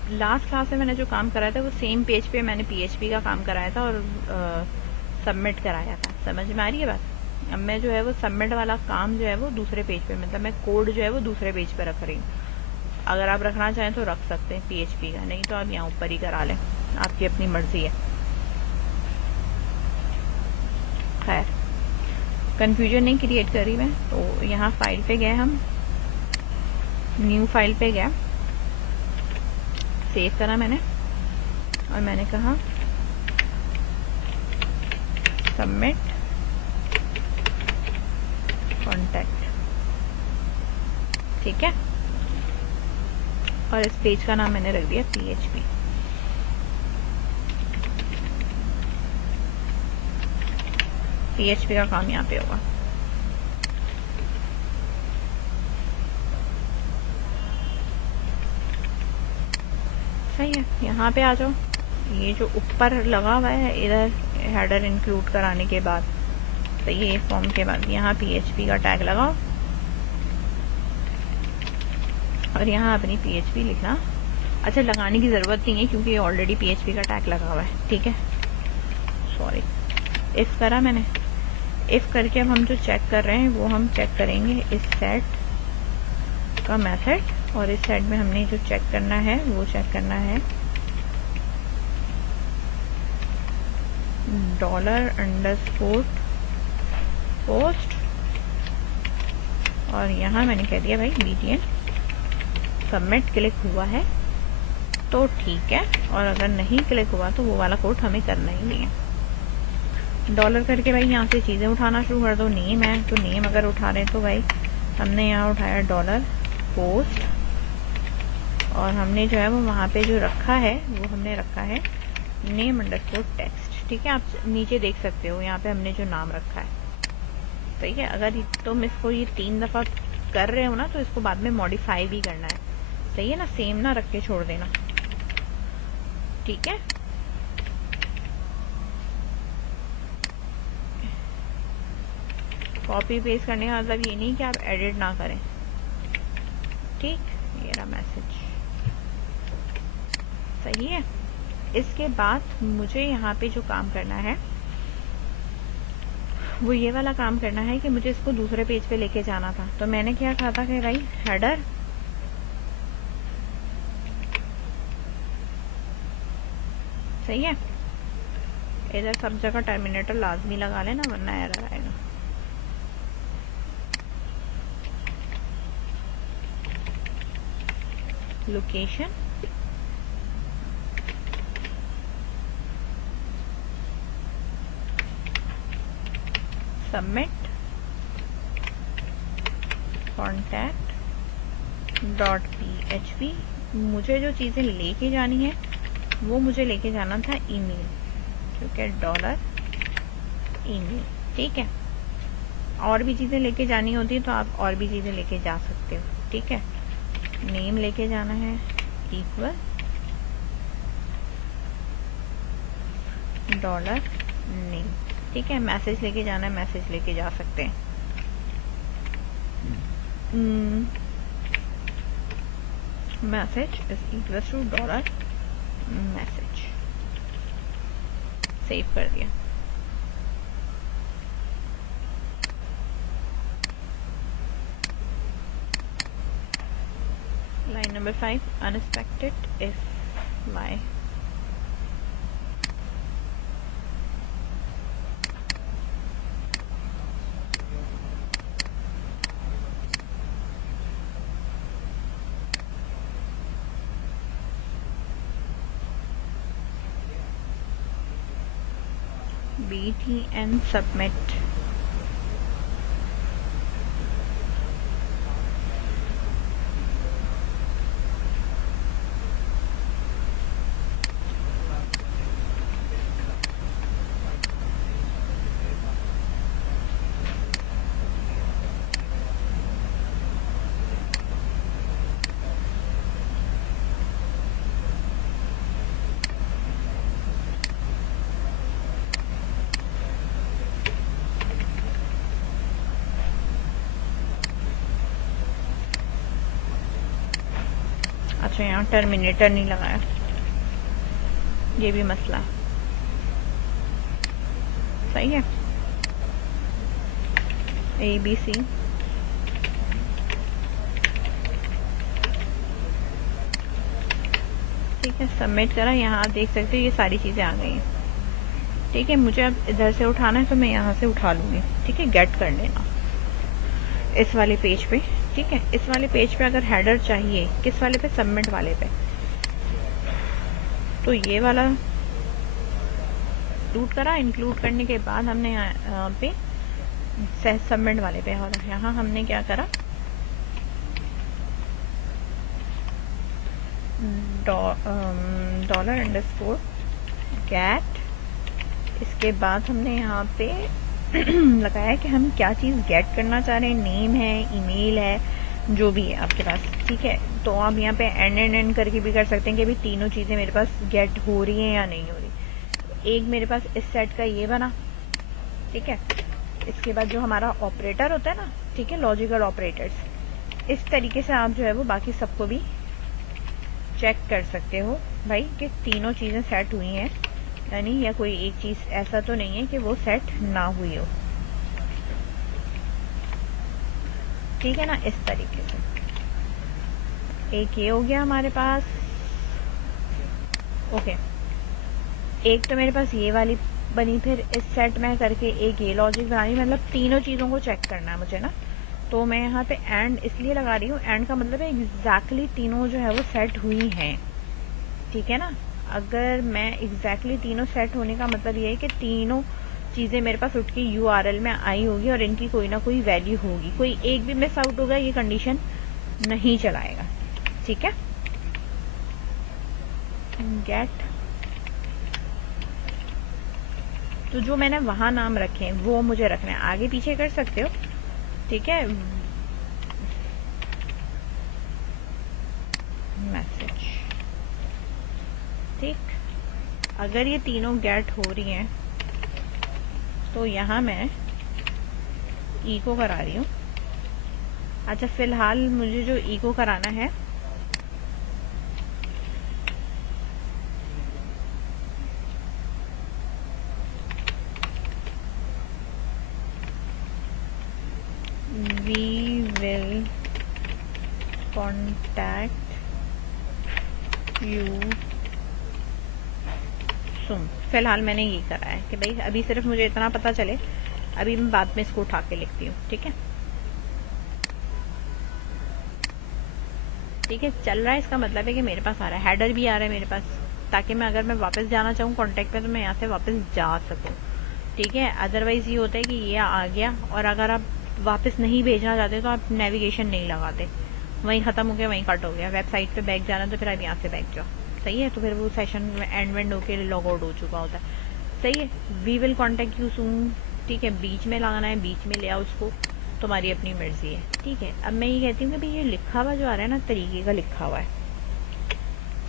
लास्ट क्लास में मैंने जो काम कराया था वो सेम पेज पे मैंने PHP का काम कराया था और सबमिट कराया था, समझ में आ रही है बात। अब मैं जो है वो सबमिट वाला काम जो है वो दूसरे पेज पे, मतलब मैं कोड जो है वो दूसरे पेज पे रख रही हूँ। अगर आप रखना चाहें तो रख सकते हैं PHP का, नहीं तो आप यहाँ ऊपर ही करा लें, आपकी अपनी मर्जी है। खैर, कंफ्यूजन नहीं क्रिएट करी मैं। तो यहाँ फाइल पे गए हम, न्यू फाइल पे गया, सेव करा मैंने और मैंने कहा सबमिट कॉन्टेक्ट, ठीक है। और इस पेज का नाम मैंने रख दिया PHP। PHP का काम यहाँ पे होगा। सही है, यहाँ पे आ जाओ। ये जो ऊपर लगा हुआ है इधर हेडर इंक्लूड कराने के बाद, सही है, फॉर्म के बाद यहाँ PHP का टैग लगाओ और यहाँ अपनी PHP लिखना। अच्छा, लगाने की जरूरत नहीं है क्योंकि ऑलरेडी PHP का टैग लगा हुआ है, ठीक है। सॉरी, इफ करा मैंने, इफ करके अब हम जो चेक कर रहे हैं वो हम चेक करेंगे इस सेट का मेथड, और इस सेट में हमने जो चेक करना है वो चेक करना है $_post, और यहाँ मैंने कह दिया भाई BTN सबमिट। क्लिक हुआ है तो ठीक है, और अगर नहीं क्लिक हुआ तो वो वाला कोड हमें करना ही नहीं है। डॉलर करके भाई यहाँ से चीज़ें उठाना शुरू कर दो। नेम है तो नेम अगर उठा रहे हैं तो भाई हमने यहाँ उठाया $post, और हमने जो है वो वहाँ पे जो रखा है वो हमने रखा है name_text, ठीक है। आप नीचे देख सकते हो यहाँ पे हमने जो नाम रखा है, सही है। अगर तुम इसको ये 3 दफा कर रहे हो ना तो इसको बाद में मॉडिफाई भी करना है, सही है ना, सेम ना रख के छोड़ देना, ठीक है। कॉपी पेस्ट करने का मतलब ये नहीं कि आप एडिट ना करें, ठीक। ये रहा मैसेज, सही है। इसके बाद मुझे यहाँ पे जो काम करना है वो ये वाला काम करना है कि मुझे इसको दूसरे पेज पे लेके जाना था। तो मैंने क्या कहा था कि भाई हेडर सही है, इधर सब जगह टर्मिनेटर लाजमी लगा लेना वरना एरर आएगा। Location, submit, contact.php। मुझे जो चीजें लेके जानी है वो मुझे लेके जाना था ईमेल, क्योंकि $email, ठीक है। और भी चीजें लेके जानी होती है तो आप और भी चीजें लेके जा सकते हो, ठीक है। नेम लेके जाना है इक्वल $name, ठीक है। मैसेज लेके जाना है, मैसेज लेके जा सकते हैं। Message is equal to $message, save कर दिया। Line number 5, unexpected if my btn submit अच्छा, यहाँ टर्मिनेटर नहीं लगाया, ये भी मसला है, सही है। ABC ठीक है, सबमिट करा। यहाँ आप देख सकते हो ये सारी चीजें आ गई हैं, ठीक है। मुझे अब इधर से उठाना है तो मैं यहाँ से उठा लूंगी, ठीक है। गेट कर लेना इस वाले पेज पे, ठीक है। इस वाले पेज पे अगर हेडर चाहिए, किस वाले पे, सबमिट वाले पे, तो ये वाला इंक्लूड करा। इंक्लूड करने के बाद हमने यहाँ पे सबमिट वाले पे, और यहाँ हमने क्या करा, $_get। इसके बाद हमने यहाँ पे लगाया कि हम क्या चीज़ गेट करना चाह रहे हैं, नेम है, ईमेल है, जो भी है आपके पास, ठीक है। तो आप यहाँ पे एंड करके भी कर सकते हैं कि अभी तीनों चीज़ें मेरे पास गेट हो रही हैं या नहीं हो रही। एक मेरे पास इस सेट का ये बना, ठीक है। इसके बाद जो हमारा ऑपरेटर होता है ना, ठीक है, लॉजिकल ऑपरेटर्स, इस तरीके से आप जो है वो बाकी सबको भी चेक कर सकते हो भाई कि तीनों चीज़ें सेट हुई हैं यानी, या कोई एक चीज़ ऐसा तो नहीं है कि वो सेट ना हुई हो, ठीक है ना। इस तरीके से एक ये हो गया हमारे पास, ओके। एक तो मेरे पास ये वाली बनी, फिर इस सेट में करके एक ये लॉजिक बनानी, मतलब तीनों चीज़ों को चेक करना है मुझे ना। तो मैं यहाँ पे एंड इसलिए लगा रही हूँ, एंड का मतलब है एग्जैक्टली तीनों जो है वो सेट हुई हैं, ठीक है ना। अगर मैं एग्जैक्टली तीनों सेट होने का मतलब ये है कि तीनों चीज़ें मेरे पास उठ के URL में आई होगी और इनकी कोई ना कोई वैल्यू होगी, कोई एक भी मिस आउट होगा ये कंडीशन नहीं चलाएगा, ठीक है। गेट तो जो मैंने वहां नाम रखे हैं वो मुझे रखना है, आगे पीछे कर सकते हो, ठीक है। मैसेज, ठीक। अगर ये तीनों गेट हो रही हैं तो यहाँ मैं इको करा रही हूँ। अच्छा, फिलहाल मुझे जो इको कराना है we will contact you soon। फिलहाल मैंने ये करा है कि भाई अभी सिर्फ मुझे इतना पता चले, अभी मैं बाद में इसको उठा के लिखती हूँ, ठीक है। ठीक है, चल रहा है, इसका मतलब है कि मेरे पास आ रहा है, हेडर भी आ रहा है मेरे पास, ताकि मैं अगर मैं वापस जाना चाहूँ कॉन्टेक्ट पे तो मैं यहाँ से वापस जा सकूँ, ठीक है। अदरवाइज ये होता है कि ये आ गया और अगर आप वापस नहीं भेजना चाहते तो आप नेविगेशन नहीं लगाते, वहीं खत्म हो गया, वहीं कट हो गया। वेबसाइट पे बैक जाना तो फिर आप यहाँ से बैक जाओ, सही है। तो फिर वो सेशन में एंड होके लॉग आउट हो चुका होता है, सही है। We will contact you soon, ठीक है, बीच में लगाना है, बीच में ले आओ उसको, तुम्हारी अपनी मर्जी है, ठीक है। अब मैं ये कहती हूँ कि भाई ये लिखा हुआ जो आ रहा है ना, तरीके का लिखा हुआ है,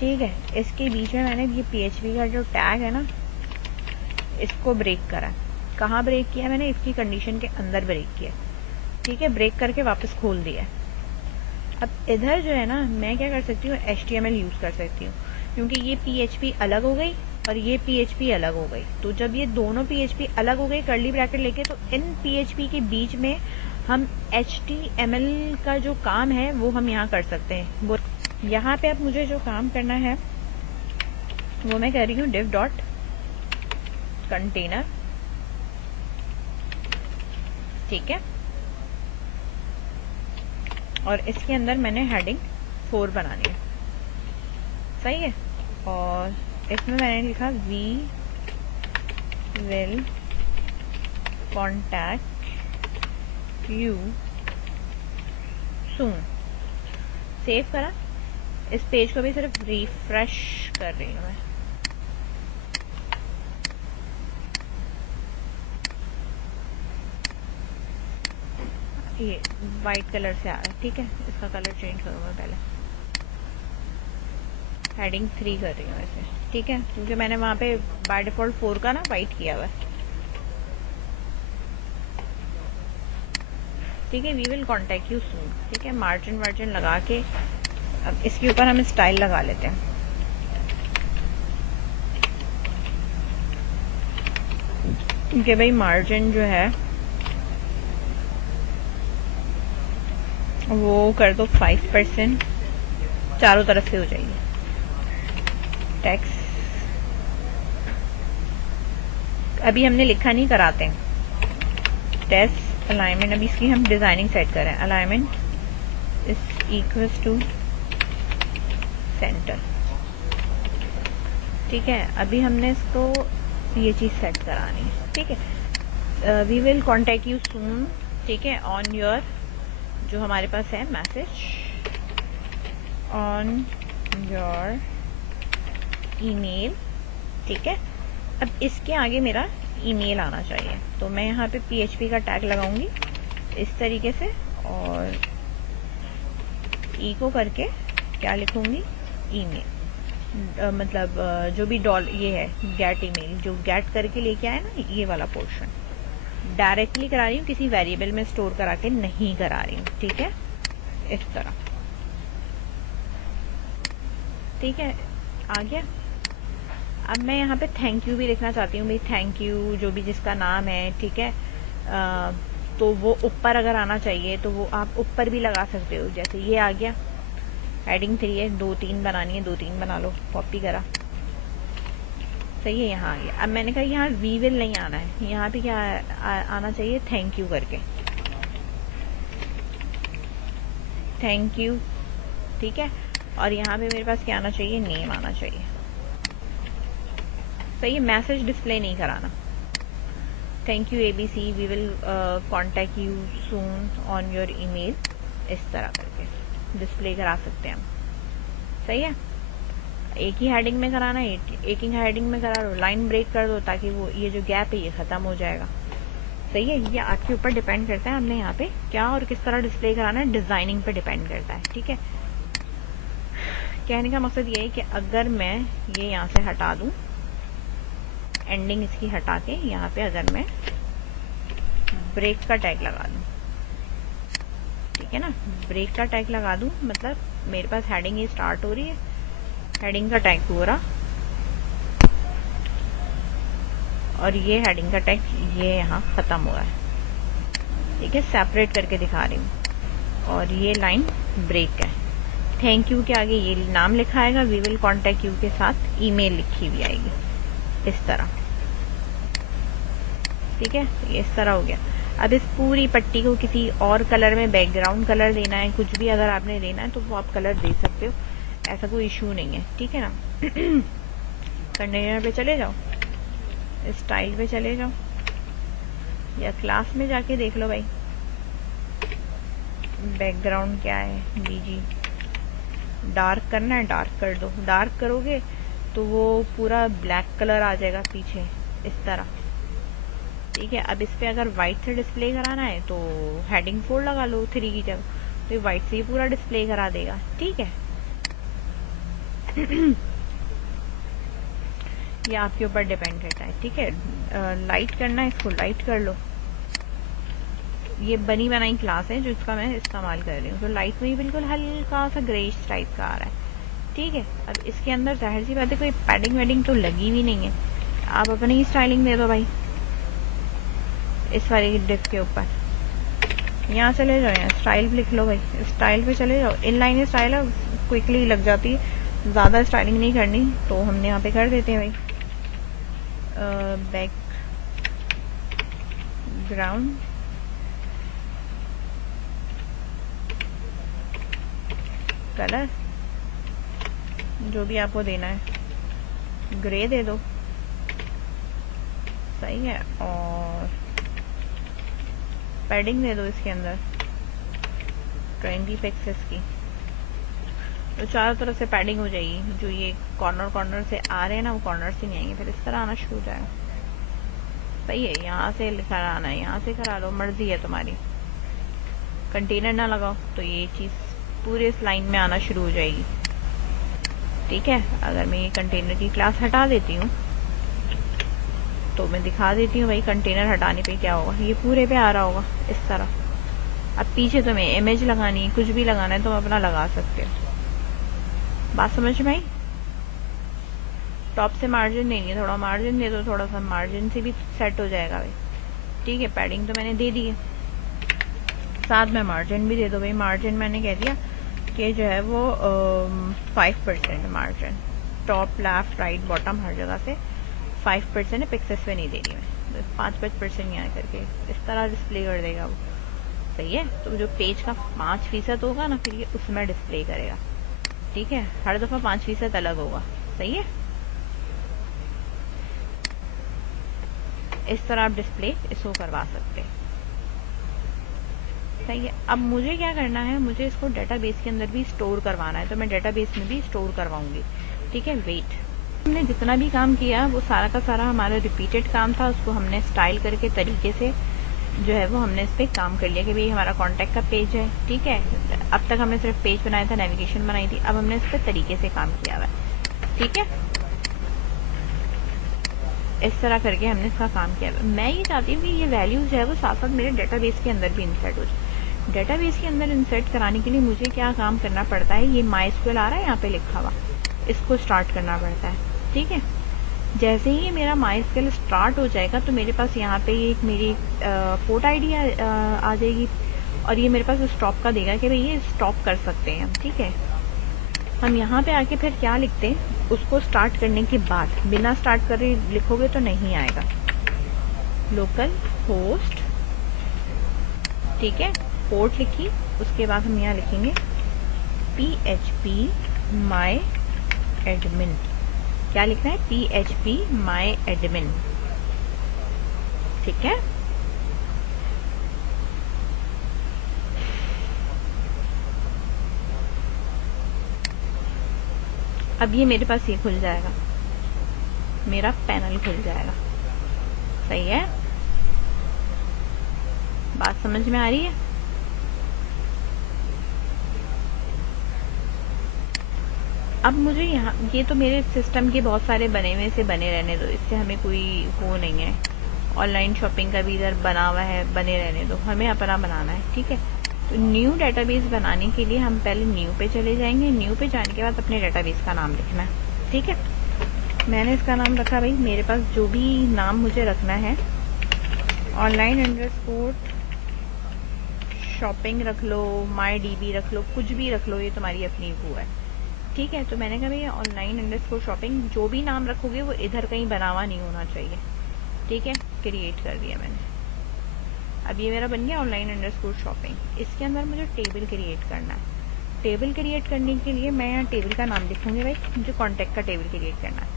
ठीक है। इसके बीच में मैंने ये PHP का जो टैग है ना, इसको ब्रेक करा। कहाँ ब्रेक किया मैंने? इसकी कंडीशन के अंदर ब्रेक किया, ठीक है। ब्रेक करके वापस खोल दिया। अब इधर जो है ना, मैं क्या कर सकती हूँ, HTML यूज कर सकती हूँ, क्योंकि ये PHP अलग हो गई और ये PHP अलग हो गई। तो जब ये दोनों PHP अलग हो गई कर्ली ब्रैकेट लेके, तो इन PHP के बीच में हम HTML का जो काम है वो हम यहाँ कर सकते हैं। वो यहाँ पे अब मुझे जो काम करना है वो मैं कह रही हूँ div डॉट कंटेनर, ठीक है। और इसके अंदर मैंने हेडिंग 4 बनानी है, सही है। और इसमें मैंने लिखा we will contact you soon. Save करा, इस पेज को भी सिर्फ रिफ्रेश कर रही हूँ मैं। ये वाइट कलर से आ रहा है, ठीक है। इसका कलर चेंज करूंगा, पहले हेडिंग 3 कर रही हूँ ऐसे, ठीक है, क्योंकि मैंने वहां पे बाय डिफॉल्ट 4 का ना वाइट किया हुआ है, ठीक है। We will contact you soon, ठीक है। मार्जिन वार्जिन लगा के अब इसके ऊपर हम स्टाइल लगा लेते हैं, क्योंकि भाई मार्जिन जो है वो कर दो 5%, चारों तरफ से हो जाएगी। टेक्स्ट अभी हमने लिखा नहीं, कराते हैं। टेस्ट अलाइनमेंट, अभी इसकी हम डिजाइनिंग सेट करें। Alignment is equals to centre, ठीक है। अभी हमने इसको ये चीज सेट करानी है, ठीक है। We will contact you soon, ठीक है, ऑन योर, जो हमारे पास है मैसेज, ऑन योर ईमेल, ठीक है। अब इसके आगे मेरा ईमेल आना चाहिए, तो मैं यहाँ पे PHP का टैग लगाऊंगी इस तरीके से और इको करके क्या लिखूंगी, ईमेल, मतलब जो भी ये है गेट ईमेल, जो गेट करके लेके आया ना, ये वाला पोर्शन डायरेक्टली करा रही हूँ, किसी वेरिएबल में स्टोर करा के नहीं करा रही हूँ, ठीक है, इस तरह, ठीक है। आ गया। अब मैं यहाँ पे थैंक यू भी लिखना चाहती हूँ, भाई थैंक यू जो भी जिसका नाम है, ठीक है। तो वो ऊपर अगर आना चाहिए तो वो आप ऊपर भी लगा सकते हो, जैसे ये आ गया। हेडिंग 3 है, 2-3 बनानी है, 2-3 बना लो, कॉपी करा, सही है। यहाँ आ गया। अब मैंने कहा यहाँ वी विल नहीं आना है, यहाँ पे क्या आना चाहिए, थैंक यू करके, थैंक यू, ठीक है। और यहाँ पे मेरे पास क्या आना चाहिए, नेम आना चाहिए, सही है। मैसेज डिस्प्ले नहीं कराना। Thank you ABC, we will contact you soon on your email, इस तरह करके डिस्प्ले करा सकते हैं हम, सही है। एक ही हेडिंग में कराना है, एक ही हेडिंग में करा लो, लाइन ब्रेक कर दो ताकि वो ये जो गैप है ये ख़त्म हो जाएगा। सही है, ये आपके ऊपर डिपेंड करता है हमने यहाँ पे क्या और किस तरह डिस्प्ले कराना है, डिज़ाइनिंग पे डिपेंड करता है। ठीक है, कहने का मकसद ये है कि अगर मैं ये यहाँ से हटा दूँ, एंडिंग इसकी हटा के यहाँ पे अगर मैं ब्रेक का टैग लगा दूँ, ठीक है ना, ब्रेक का टैग लगा दूँ, मतलब मेरे पास हेडिंग ये स्टार्ट हो रही है, हेडिंग का टैग पूरा, और ये हेडिंग का टैग ये यहाँ ख़त्म हुआ है। ठीक है, सेपरेट करके दिखा रही हूँ, और ये लाइन ब्रेक है। थैंक यू के आगे ये नाम लिखा आएगा, वी विल कॉन्टेक्ट यू के साथ ईमेल लिखी हुई आएगी इस तरह। ठीक है, ये इस तरह हो गया। अब इस पूरी पट्टी को किसी और कलर में बैकग्राउंड कलर देना है, कुछ भी अगर आपने देना है तो वो आप कलर दे सकते हो, ऐसा कोई इशू नहीं है। ठीक है ना। कंटेनर पे चले जाओ, स्टाइल पे चले जाओ, या क्लास में जाके देख लो भाई बैकग्राउंड क्या है। बीजी डार्क करना है, डार्क कर दो, डार्क करोगे तो वो पूरा ब्लैक कलर आ जाएगा पीछे इस तरह। ठीक है, अब इस पे अगर व्हाइट से डिस्प्ले कराना है तो हेडिंग 4 लगा लो 3 की जगह, तो ये व्हाइट से ही पूरा डिस्प्ले करा देगा। ठीक है। ये आपके ऊपर डिपेंड करता है। ठीक है, लाइट करना है इसको लाइट कर लो। ये बनी बनाई क्लास है जो इसका मैं इस्तेमाल कर रही हूँ, तो लाइट में ही बिल्कुल हल्का सा ग्रेइश टाइप का आ रहा है। ठीक है, अब इसके अंदर जाहिर सी बात है कोई पैडिंग वेडिंग तो लगी भी नहीं है, आप अपनी ही स्टाइलिंग दे दो भाई इस वाली डिफ के ऊपर। यहाँ चले जाओ, यहाँ स्टाइल लिख लो भाई, स्टाइल पे चले जाओ। इनलाइन स्टाइल है, क्विकली लग जाती है, ज़्यादा स्टाइलिंग नहीं करनी तो हमने यहाँ पे कर देते हैं भाई। बैक ग्राउंड कलर जो भी आपको देना है, ग्रे दे दो, सही है, और पैडिंग दे दो इसके अंदर 20 पिक्सेस की, तो चारों तरफ से पैडिंग हो जाएगी। जो ये कॉर्नर कॉर्नर से आ रहे हैं ना, वो कॉर्नर से नहीं आएंगे, फिर इस तरह आना शुरू हो जाएगा। सही है, यहाँ से कराना है, यहाँ से करा लो, मर्जी है तुम्हारी। कंटेनर ना लगाओ तो ये चीज़ पूरे इस लाइन में आना शुरू हो जाएगी। ठीक है, अगर मैं ये कंटेनर की क्लास हटा देती हूँ तो मैं दिखा देती हूँ भाई कंटेनर हटाने पे क्या होगा, ये पूरे पे आ रहा होगा इस तरह। अब पीछे तुम्हें इमेज लगानी है, कुछ भी लगाना है, तुम अपना लगा सकते हो। बात समझ में आई? टॉप से मार्जिन देंगे, थोड़ा मार्जिन दे दो, थोड़ा सा मार्जिन से भी सेट हो जाएगा भाई। ठीक है, पैडिंग तो मैंने दे दी है, साथ में मार्जिन भी दे दो भाई। मार्जिन मैंने कह दिया कि जो है वो 5% margin, top left right bottom हर जगह से 5% है, पिक्सेस पे नहीं दे रही मैं, 5% यहाँ करके इस तरह डिस्प्ले कर देगा वो। सही है, तो जो पेज का 5% होगा ना, फिर ये उसमें डिस्प्ले करेगा। ठीक है, हर दफा 5% अलग होगा। सही है, इस तरह आप डिस्प्ले इसको करवा सकते हैं। सही है, अब मुझे क्या करना है, मुझे इसको डेटाबेस के अंदर भी स्टोर करवाना है, तो मैं डेटाबेस में भी स्टोर करवाऊंगी। ठीक है, वेट, हमने जितना भी काम किया वो सारा का सारा हमारा रिपीटेड काम था, उसको हमने स्टाइल करके तरीके से जो है वो हमने इस पर काम कर लिया कि भाई हमारा कॉन्टैक्ट का पेज है। ठीक है, अब तक हमने सिर्फ पेज बनाया था, नेविगेशन बनाई थी, अब हमने इस पर तरीके से काम किया हुआ है। ठीक है, इस तरह करके हमने इसका काम किया। मैं ये चाहती हूँ कि ये वैल्यूज जो है वो साथ साथ मेरे डेटाबेस के अंदर भी इंसर्ट हो जाए। डेटाबेस के अंदर इंसर्ट कराने के लिए मुझे क्या काम करना पड़ता है, ये MySQL आ रहा है यहाँ पे लिखा हुआ, इसको स्टार्ट करना पड़ता है। ठीक है, जैसे ही ये मेरा MySQL स्टार्ट हो जाएगा तो मेरे पास यहाँ पे एक मेरी पोर्ट आईडी आ जाएगी, और ये मेरे पास स्टॉप का देगा कि भाई ये स्टॉप कर सकते हैं हम। ठीक है, हम यहाँ पे आके फिर क्या लिखते हैं, उसको स्टार्ट करने के बाद बिना स्टार्ट करे लिखोगे तो नहीं आएगा। लोकल होस्ट, ठीक है, पोर्ट लिखी, उसके बाद हम यहाँ लिखेंगे PHP my admin। क्या लिखना है, PHP my admin। ठीक है, अब ये मेरे पास ये खुल जाएगा, मेरा पैनल खुल जाएगा। सही है, बात समझ में आ रही है? अब मुझे यहाँ, ये तो मेरे सिस्टम के बहुत सारे बने हुए से बने रहने दो, इससे हमें कोई वो नहीं है। ऑनलाइन शॉपिंग का भी इधर बना हुआ है, बने रहने दो, हमें अपना बनाना है। ठीक है, तो न्यू डेटाबेस बनाने के लिए हम पहले न्यू पे चले जाएंगे। न्यू पे जाने के बाद अपने डेटाबेस का नाम लिखना है। ठीक है, मैंने इसका नाम रखा, भाई मेरे पास जो भी नाम मुझे रखना है, ऑनलाइन शॉपिंग रख लो, माई डीबी रख लो, कुछ भी रख लो, ये तुम्हारी अपनी वो है। ठीक है, तो मैंने कहा भैया ऑनलाइन शॉपिंग, जो भी नाम रखोगे वो इधर कहीं बना हुआ नहीं होना चाहिए। ठीक है, क्रिएट कर दिया मैंने। अब ये मेरा बन गया ऑनलाइन शॉपिंग। इसके अंदर मुझे टेबल क्रिएट करना है। टेबल क्रिएट करने के लिए मैं यहाँ टेबल का नाम लिखूंगी, भाई मुझे कॉन्टैक्ट का टेबल क्रिएट करना है।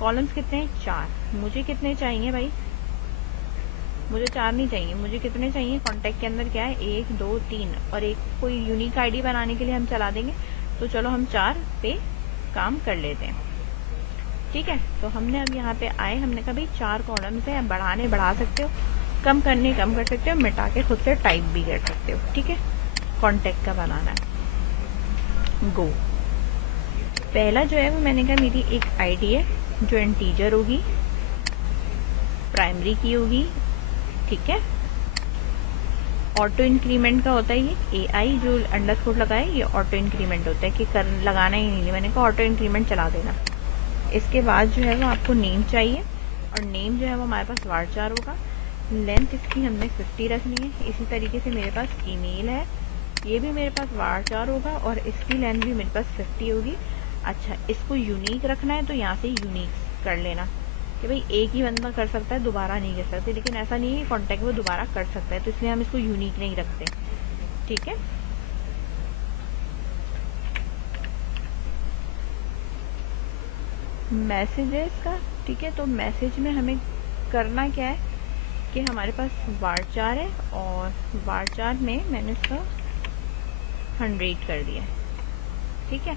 कॉलम्स कितने हैं? 4। मुझे कितने चाहिए भाई? मुझे 4 नहीं चाहिए, मुझे कितने चाहिए? कॉन्टैक्ट के अंदर क्या है, 1 2 3, और एक कोई यूनिक आईडी बनाने के लिए हम चला देंगे। तो चलो हम 4 पे काम कर लेते हैं। ठीक है, तो हमने अब यहाँ पे आए, हमने कहा भाई 4 कॉलम्स है, बढ़ाने बढ़ा सकते हो, कम करने कम कर सकते हो, मिटा के खुद से टाइप भी कर सकते हो। ठीक है, कॉन्टैक्ट का बनाना है। गो। पहला जो है वो मैंने कहा मेरी एक आईडी है जो इंटीजर होगी, प्राइमरी की होगी। ठीक है, ऑटो इंक्रीमेंट का होता है ये, AI जो अंडरस्कोर लगाए ये ऑटो इंक्रीमेंट होता है, कि लगाना ही नहीं, मैंने कहा ऑटो इंक्रीमेंट चला देना। इसके बाद जो है वो आपको नेम चाहिए, और नेम जो है वो हमारे पास varchar होगा। लेंथ इसकी हमने 50 रखनी है। इसी तरीके से मेरे पास ईमेल है, ये भी मेरे पास varchar होगा, और इसकी लेंथ भी मेरे पास 50 होगी। अच्छा, इसको यूनिक रखना है तो यहाँ से यूनिक कर लेना, कि भाई एक ही बंदा कर सकता है, दोबारा नहीं कर सकते। लेकिन ऐसा नहीं है कि कॉन्टैक्ट वो दोबारा कर सकता है, तो इसलिए हम इसको यूनिक नहीं रखते। ठीक है, मैसेजेस का, ठीक है, तो मैसेज में हमें करना क्या है कि हमारे पास varchar है, और varchar में मैंने इसका 100 कर दिया है। ठीक है,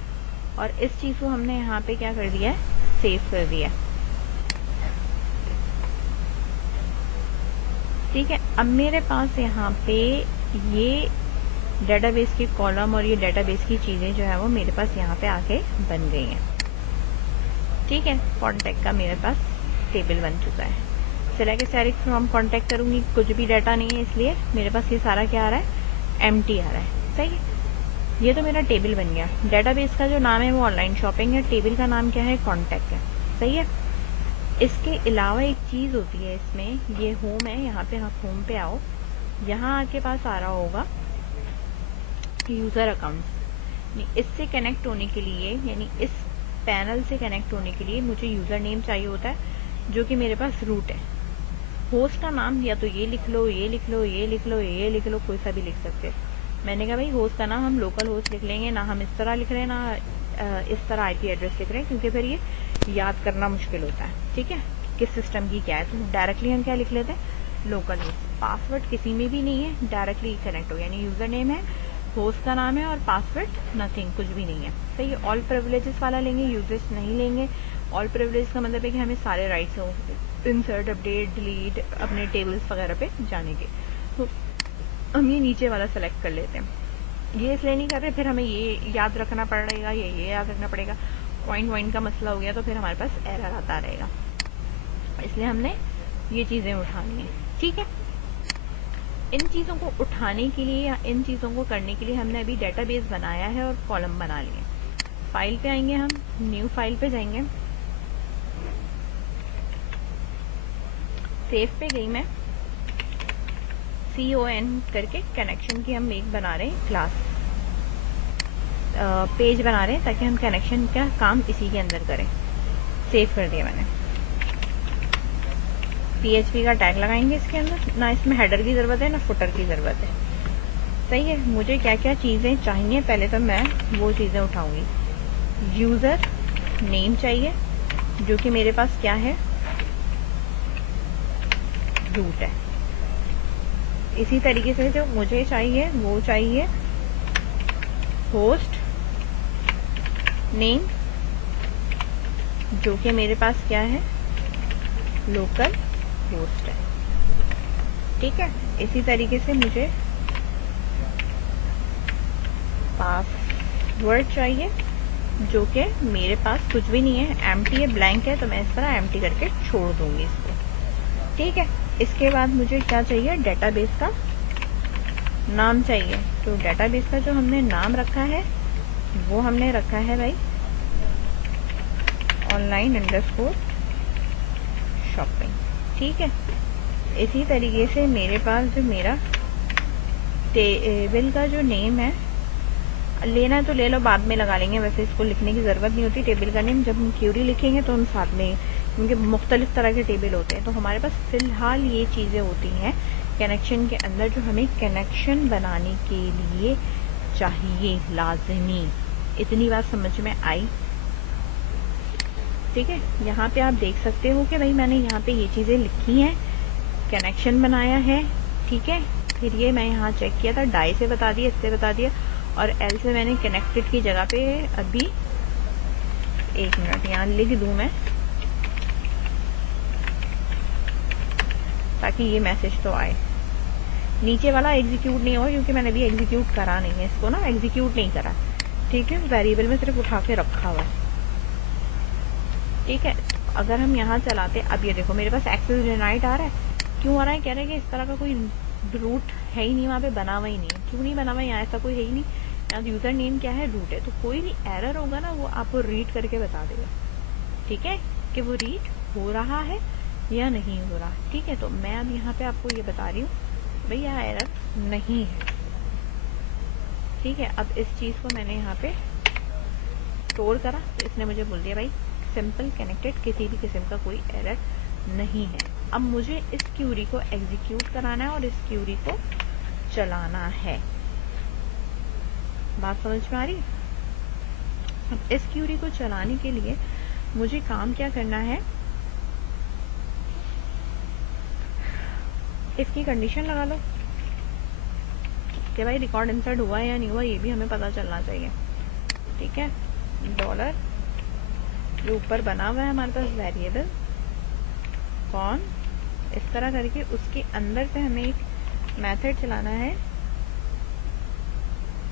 और इस चीज़ को हमने यहाँ पे क्या कर दिया है, सेव कर दिया है। ठीक है, अब मेरे पास यहाँ पे ये डेटाबेस की कॉलम और ये डेटाबेस की चीज़ें जो है वो मेरे पास यहाँ पे आके बन गई हैं। ठीक है, कॉन्टैक्ट का मेरे पास टेबल बन चुका है। सिलेक्ट डायरेक्ट फ्रॉम कॉन्टैक्ट करूँगी, कुछ भी डाटा नहीं है, इसलिए मेरे पास ये सारा क्या आ रहा है, एम्प्टी आ रहा है। सही है, ये तो मेरा टेबल बन गया। डेटाबेस का जो नाम है वो ऑनलाइन शॉपिंग है, टेबल का नाम क्या है, कॉन्टैक्ट है। सही है, इसके अलावा एक चीज़ होती है इसमें, ये होम है, यहाँ पे आप होम पे आओ, यहाँ आपके पास आ रहा होगा यूज़र अकाउंट्स। इससे कनेक्ट होने के लिए, यानी इस पैनल से कनेक्ट होने के लिए मुझे यूज़र नेम चाहिए होता है, जो कि मेरे पास रूट है। होस्ट का नाम या तो ये लिख लो, ये लिख लो, ये लिख लो, ये लिख लो, कोई सा भी लिख सकते हो। मैंने कहा भाई होस्ट का नाम हम लोकल होस्ट लिख लेंगे, ना हम इस तरह लिख रहे हैं, ना इस तरह IP एड्रेस लिख रहे हैं, क्योंकि फिर ये याद करना मुश्किल होता है। ठीक है, किस सिस्टम की क्या है, तो डायरेक्टली हम क्या लिख लेते हैं, लोकल होस्ट। पासवर्ड किसी में भी नहीं है, डायरेक्टली कनेक्ट हो, यानी यूज़र नेम है, होस्ट का नाम है, और पासवर्ड नथिंग, कुछ भी नहीं है। सही है, ऑल प्रिविलेजेस वाला लेंगे, यूजेस नहीं लेंगे। ऑल प्रिविलेज का मतलब है कि हमें सारे राइट्स हो, इंसर्ट, अपडेट, डिलीट, अपने टेबल्स वगैरह पे जाने के। तो हम ये नीचे वाला सेलेक्ट कर लेते हैं। ये इसलिए नहीं कर रहे, फिर हमें ये याद रखना पड़ेगा, ये याद रखना पड़ेगा, पॉइंट का मसला हो गया तो फिर हमारे पास एरर आता रहेगा, इसलिए हमने ये चीज़ें उठानी है। ठीक है, इन चीज़ों को उठाने के लिए या इन चीज़ों को करने के लिए हमने अभी डेटाबेस बनाया है और कॉलम बना लिए। फाइल पे आएंगे, हम न्यू फाइल पे जाएंगे, सेव पे गई मैं, CON करके कनेक्शन की हम एक बना रहे हैं क्लास, पेज बना रहे हैं, ताकि हम कनेक्शन का काम इसी के अंदर करें। सेव कर दिया मैंने। PHP का टैग लगाएंगे इसके अंदर, ना इसमें हेडर की ज़रूरत है ना फुटर की ज़रूरत है। सही है, मुझे क्या क्या चीज़ें चाहिए पहले तो मैं वो चीज़ें उठाऊंगी। यूज़र नेम चाहिए, जो कि मेरे पास क्या है, रूट है। इसी तरीके से जो मुझे चाहिए वो चाहिए होस्ट नेम जो कि मेरे पास क्या है, लोकल होस्ट है। ठीक है, इसी तरीके से मुझे पासवर्ड चाहिए जो कि मेरे पास कुछ भी नहीं है, एम्प्टी है, ब्लैंक है, तो मैं इस तरह एम्प्टी करके छोड़ दूंगी इसको। ठीक है, इसके बाद मुझे क्या चाहिए, डेटाबेस का नाम चाहिए। तो डेटाबेस का जो हमने नाम रखा है वो हमने रखा है भाई online_shopping। ठीक है, इसी तरीके से मेरे पास जो मेरा टेबल का जो नेम है, लेना है तो ले लो, बाद में लगा लेंगे, वैसे इसको लिखने की ज़रूरत नहीं होती। टेबल का नेम जब हम क्यूरी लिखेंगे तो हम साथ में, क्योंकि मुख्तलिफ तरह के टेबल होते हैं, तो हमारे पास फ़िलहाल ये चीज़ें होती हैं कनेक्शन के अंदर जो हमें कनेक्शन बनाने के लिए चाहिए, लाजमी। इतनी बात समझ में आई? ठीक है, यहाँ पे आप देख सकते हो कि भाई मैंने यहाँ पे ये चीज़ें लिखी हैं, कनेक्शन बनाया है। ठीक है, फिर ये मैं यहाँ चेक किया था, डाई से बता दिया, इससे बता दिया, और एल से मैंने कनेक्टेड की जगह पे अभी 1 मिनट यहाँ लिख दूँ मैं, ताकि ये मैसेज तो आए। नीचे वाला एग्जीक्यूट नहीं होगा क्योंकि मैंने अभी एग्जीक्यूट करा नहीं है इसको ना, एग्जीक्यूट नहीं करा। ठीक है, वेरिएबल में सिर्फ उठा के रखा हुआ है। ठीक है, अगर हम यहाँ चलाते, अब ये देखो मेरे पास एक्सेस डिनाइड आ रहा है। क्यों आ रहा है? कह रहे हैं कि इस तरह का कोई रूट है ही नहीं, वहाँ पे बना हुआ ही नहीं है। क्यों नहीं बना हुआ? यहाँ ऐसा कोई है ही नहीं। यहाँ यूजर नेम क्या है, रूट है। तो कोई भी एरर होगा ना वो आपको रीड करके बता देगा। ठीक है, कि वो रीड हो रहा है या नहीं हो रहा। ठीक है, तो मैं अब यहाँ पे आपको ये बता रही हूँ भाई यहाँ एरर नहीं है। ठीक है, अब इस चीज को मैंने यहाँ पे स्टोर करा तो इसने मुझे बोल दिया भाई सिंपल कनेक्टेड, किसी भी किस्म का कोई एरर नहीं है। अब मुझे इस क्यूरी को एग्जीक्यूट कराना है और इस क्यूरी को चलाना है। बात समझ में आ रही? अब इस क्यूरी को चलाने के लिए मुझे काम क्या करना है, इसकी कंडीशन लगा लो कि भाई रिकॉर्ड इंसर्ट हुआ या नहीं हुआ, ये भी हमें पता चलना चाहिए। ठीक है, डॉलर जो ऊपर बना हुआ है हमारे पास वेरिएबल कौन, इस तरह करके उसके अंदर से हमें एक मेथड चलाना है।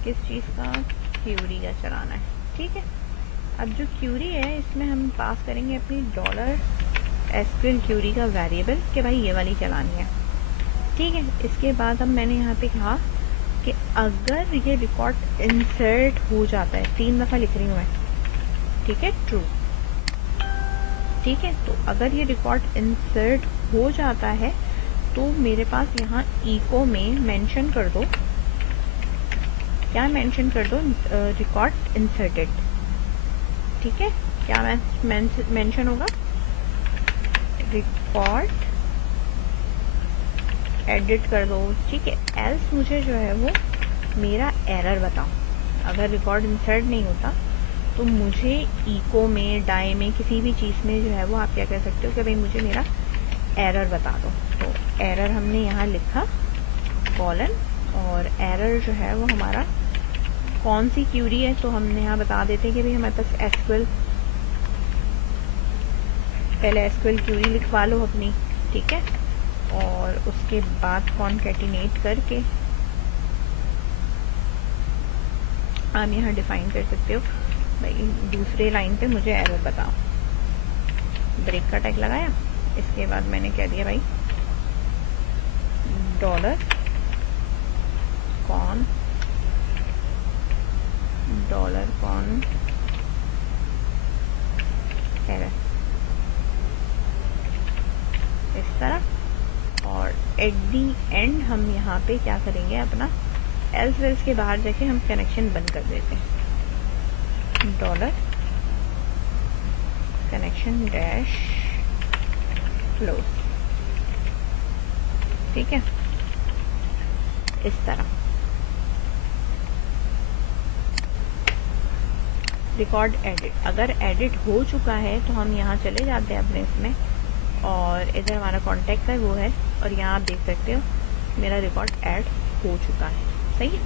किस चीज का? क्यूरी का चलाना है। ठीक है, अब जो क्यूरी है इसमें हम पास करेंगे अपनी $SQL क्यूरी का वेरिएबल कि भाई ये वाली चलानी है। ठीक है, इसके बाद अब मैंने यहाँ पे कहा कि अगर ये रिकॉर्ड इंसर्ट हो जाता है, 3 दफा लिख रही हूँ मैं। ठीक है, ट्रू। ठीक है, तो अगर ये रिकॉर्ड इंसर्ट हो जाता है तो मेरे पास यहाँ इको में मेंशन कर दो, क्या मेंशन कर दो, रिकॉर्ड इंसर्टेड। ठीक है, क्या मेंशन होगा, रिकॉर्ड एडिट कर दो। ठीक है, एल्स मुझे जो है वो मेरा एरर बताओ। अगर रिकॉर्ड इंसर्ट नहीं होता तो मुझे इको में, डाई में, किसी भी चीज़ में जो है वो आप क्या कह सकते हो कि भाई मुझे मेरा एरर बता दो। तो एरर हमने यहाँ लिखा कॉलन, और एरर जो है वो हमारा कौन सी क्यूरी है, तो हमने यहाँ बता देते हैं कि भाई हमारे पास एसक्यूएल, पहले एसक्यूएल क्यूरी लिखवा लो अपनी। ठीक है, और उसके बाद कॉनकैटिनेट करके आप यहाँ डिफाइन कर सकते हो भाई दूसरे लाइन पे मुझे एरर बताओ। ब्रेक का टैग लगाया, इसके बाद मैंने कह दिया भाई डॉलर कॉन एरर, इस तरह। और एट दी एंड हम यहाँ पे क्या करेंगे, अपना एल्स वेल्स के बाहर जाके हम कनेक्शन बंद कर देते हैं। Dollar connection dash close. ठीक है, इस तरह। रिकॉर्ड एडिट, अगर एडिट हो चुका है तो हम यहाँ चले जाते हैं अपने इसमें, और इधर हमारा कॉन्टेक्ट है वो है, और यहाँ आप देख सकते हो मेरा रिकॉर्ड ऐड हो चुका है। सही है।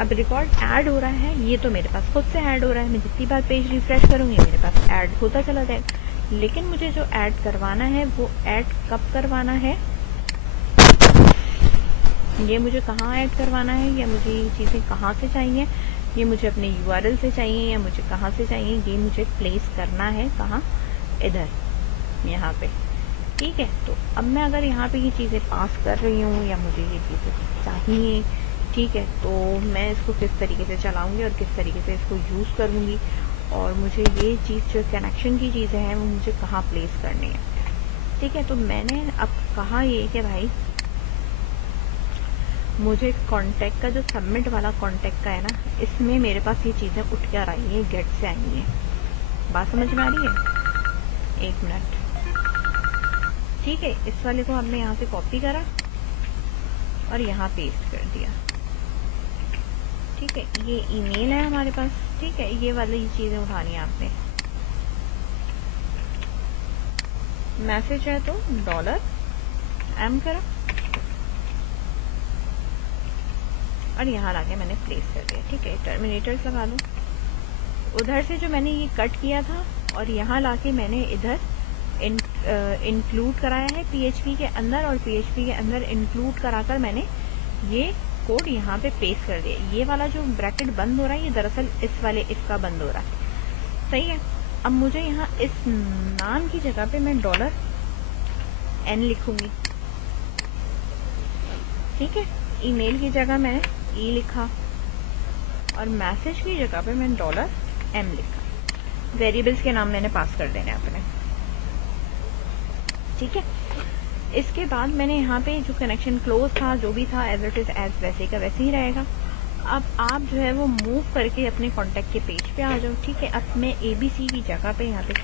अब रिकॉर्ड ऐड हो रहा है, ये तो मेरे पास खुद से ऐड हो रहा है, मैं जितनी बार पेज रिफ्रेश करूंगी मेरे पास ऐड होता चला जाएगा। लेकिन मुझे जो ऐड करवाना है वो ऐड कब करवाना है, ये मुझे कहाँ ऐड करवाना है, या मुझे ये चीज़ें कहाँ से चाहिए, ये मुझे अपने यूआरएल से चाहिए या मुझे कहाँ से चाहिए, ये मुझे प्लेस करना है कहाँ, इधर यहाँ पे। ठीक है, तो अब मैं अगर यहाँ पे ये चीज़ें पास कर रही हूँ या मुझे ये चीज़ें चाहिए, ठीक है, तो मैं इसको किस तरीके से चलाऊंगी और किस तरीके से इसको यूज़ करूँगी, और मुझे ये चीज़ जो कनेक्शन की चीज़ें हैं वो मुझे कहाँ प्लेस करनी है। ठीक है, तो मैंने अब कहा ये कि भाई मुझे कॉन्टैक्ट का जो सबमिट वाला कॉन्टैक्ट का है ना, इसमें मेरे पास ये चीज़ें उठ कर आई हैं, गेट से आई हैं। बात समझ में आ रही है? एक मिनट। ठीक है, इस वाले को हमने यहाँ से कॉपी करा और यहाँ पेस्ट कर दिया। ठीक है, ये ईमेल है हमारे पास। ठीक है, ये वाली चीज़ें उठानी है आपने। मैसेज है तो $M करा और यहाँ लाके मैंने प्लेस कर दिया। ठीक है, टर्मिनेटर्स लगा लो। उधर से जो मैंने ये कट किया था और यहाँ लाके मैंने इधर इंक्लूड कराया है PHP के अंदर, और PHP के अंदर इंक्लूड कराकर मैंने ये कोड यहाँ पे पेस्ट कर दिया। ये वाला जो ब्रैकेट बंद हो रहा है ये दरअसल इस वाले इफ का बंद हो रहा है। सही है, अब मुझे यहाँ इस नाम की जगह पे मैं $N लिखूंगी। ठीक है, ईमेल की जगह मैंने E लिखा और मैसेज की जगह पे मैंने $M लिखा। वेरिएबल्स के नाम मैंने पास कर देने अपने। ठीक है, इसके बाद मैंने यहाँ पे जो कनेक्शन क्लोज था, जो भी था एज इट इज एज वैसे का वैसे ही रहेगा। अब आप जो है वो मूव करके अपने कॉन्टेक्ट के पेज पे आ जाओ। ठीक है, अब मैं ABC की जगह पे यहाँ पे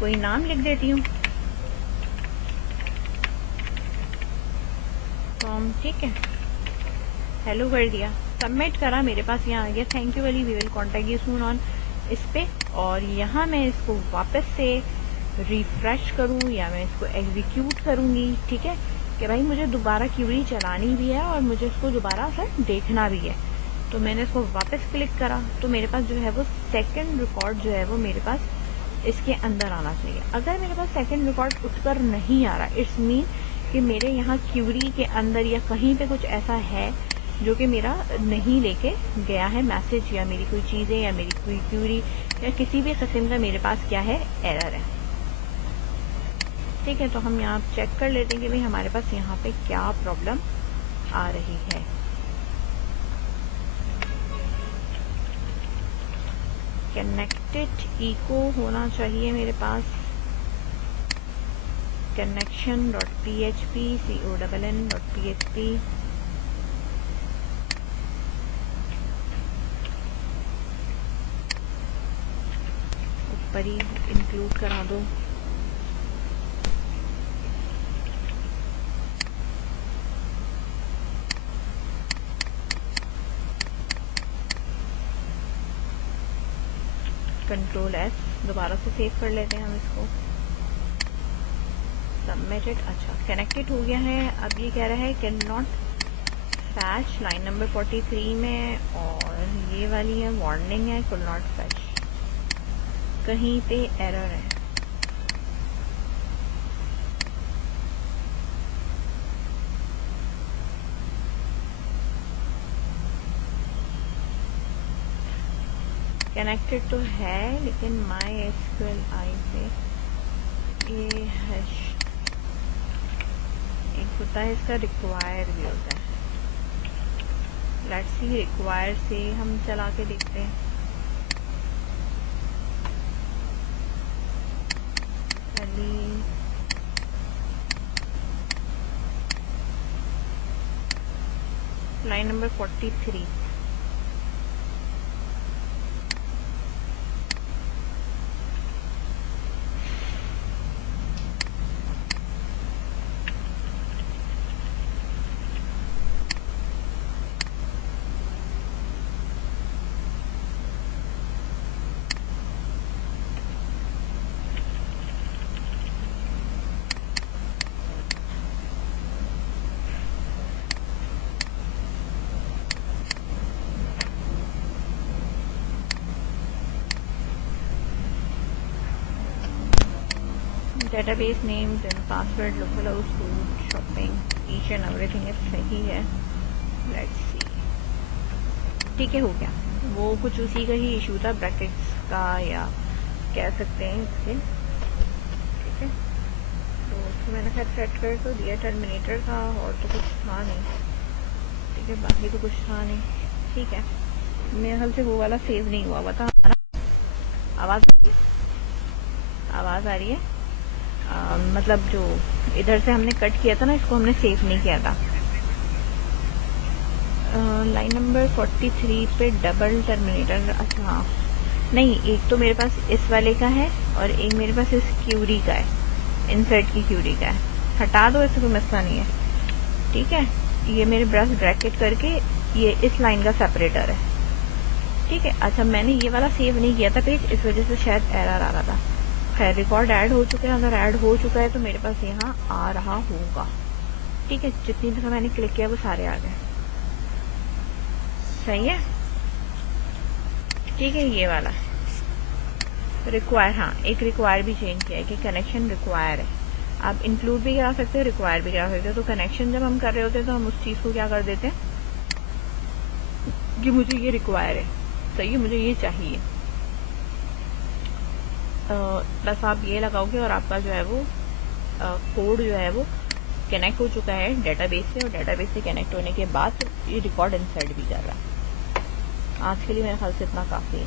कोई नाम लिख देती हूँ, ठीक है, हेलो कर दिया, सबमिट करा, मेरे पास यहाँ आ गया थैंक यू वाली, we will contact you soon on इस पे। और यहाँ मैं इसको वापस से रिफ्रेश करूँ या मैं इसको एग्जीक्यूट करूँगी। ठीक है, कि भाई मुझे दोबारा क्यूरी चलानी भी है और मुझे इसको दोबारा सर देखना भी है। तो मैंने इसको वापस क्लिक करा तो मेरे पास जो है वो सेकंड रिकॉर्ड जो है वो मेरे पास इसके अंदर आना चाहिए। अगर मेरे पास सेकंड रिकॉर्ड उठकर नहीं आ रहा, इट्स मीन कि मेरे यहाँ क्यूरी के अंदर या कहीं पे कुछ ऐसा है जो कि मेरा नहीं लेके गया है मैसेज, या मेरी कोई चीज़ें या मेरी कोई क्यूरी या किसी भी किस्म का मेरे पास क्या है, एरर है। ठीक है, तो हम यहाँ चेक कर लेते हैं कि भाई हमारे पास यहाँ पे क्या प्रॉब्लम आ रही है। कनेक्टेड इको होना चाहिए मेरे पास, connection.php CONN.php। ऊपर ही इंक्लूड करा दो। Ctrl+S, दोबारा से सेव कर लेते हैं हम इसको। सबमिटेड, अच्छा कनेक्टेड हो गया है। अब ये कह रहा है can not fetch, line number 43 में, और ये वाली है वार्निंग है, कुड नॉट फैच, कहीं पे एरर है। कनेक्टेड तो है लेकिन MySQLi पे ये हैश एक होता है, इसका रिक्वायर भी होता है। लेट्स सी, रिक्वायर से हम चला के देखते हैं। Line number 43, database names and password local house food shopping each and everything is सही है। लेट्स सी, ठीक है, हो गया। वो कुछ उसी का ही इशू था, ब्रैकेट्स का, या कह सकते हैं इसके, ठीक है। तो उसको मैंने खैर सेट कर तो दिया, टर्मिनेटर था और तो कुछ था नहीं, ठीक है, बाकी तो कुछ था नहीं, ठीक है। मेरे ख्याल से वो वाला सेव नहीं हुआ था हमारा। आवाज़ आ रही है, मतलब जो इधर से हमने कट किया था ना, इसको हमने सेव नहीं किया था। लाइन नंबर 43 पे डबल टर्मिनेटर, अच्छा हाँ, नहीं, एक तो मेरे पास इस वाले का है और एक मेरे पास इस क्यूरी का है, इंसर्ट की क्यूरी का है। हटा दो, ऐसे कोई मसला नहीं है, ठीक है। ये मेरे ब्रश ब्रैकेट करके ये इस लाइन का सेपरेटर है, ठीक है। अच्छा, मैंने ये वाला सेव नहीं किया था पेज, इस वजह से शायद एरर आ रहा था। खैर, रिकॉर्ड ऐड हो चुके हैं, अगर ऐड हो चुका है तो मेरे पास यहाँ आ रहा होगा, ठीक है। जितनी दफ़ा मैंने क्लिक किया वो सारे आ गए, सही है, ठीक है। ये वाला रिक्वायर, हाँ, एक रिक्वायर भी चेंज किया है कि कनेक्शन रिक्वायर है। आप इंक्लूड भी करा सकते हो, रिक्वायर भी करा सकते हो। तो कनेक्शन जब हम कर रहे होते हैं तो हम उस चीज़ को क्या कर देते हैं कि मुझे ये रिक्वायर है, सही है, मुझे ये चाहिए। बस आप ये लगाओगे और आपका जो है वो कोड जो है वो कनेक्ट हो चुका है डेटाबेस से, और डेटाबेस से कनेक्ट होने के बाद ये रिकॉर्ड इंसर्ट भी कर रहा है। आज के लिए मेरे ख्याल से इतना काफ़ी है।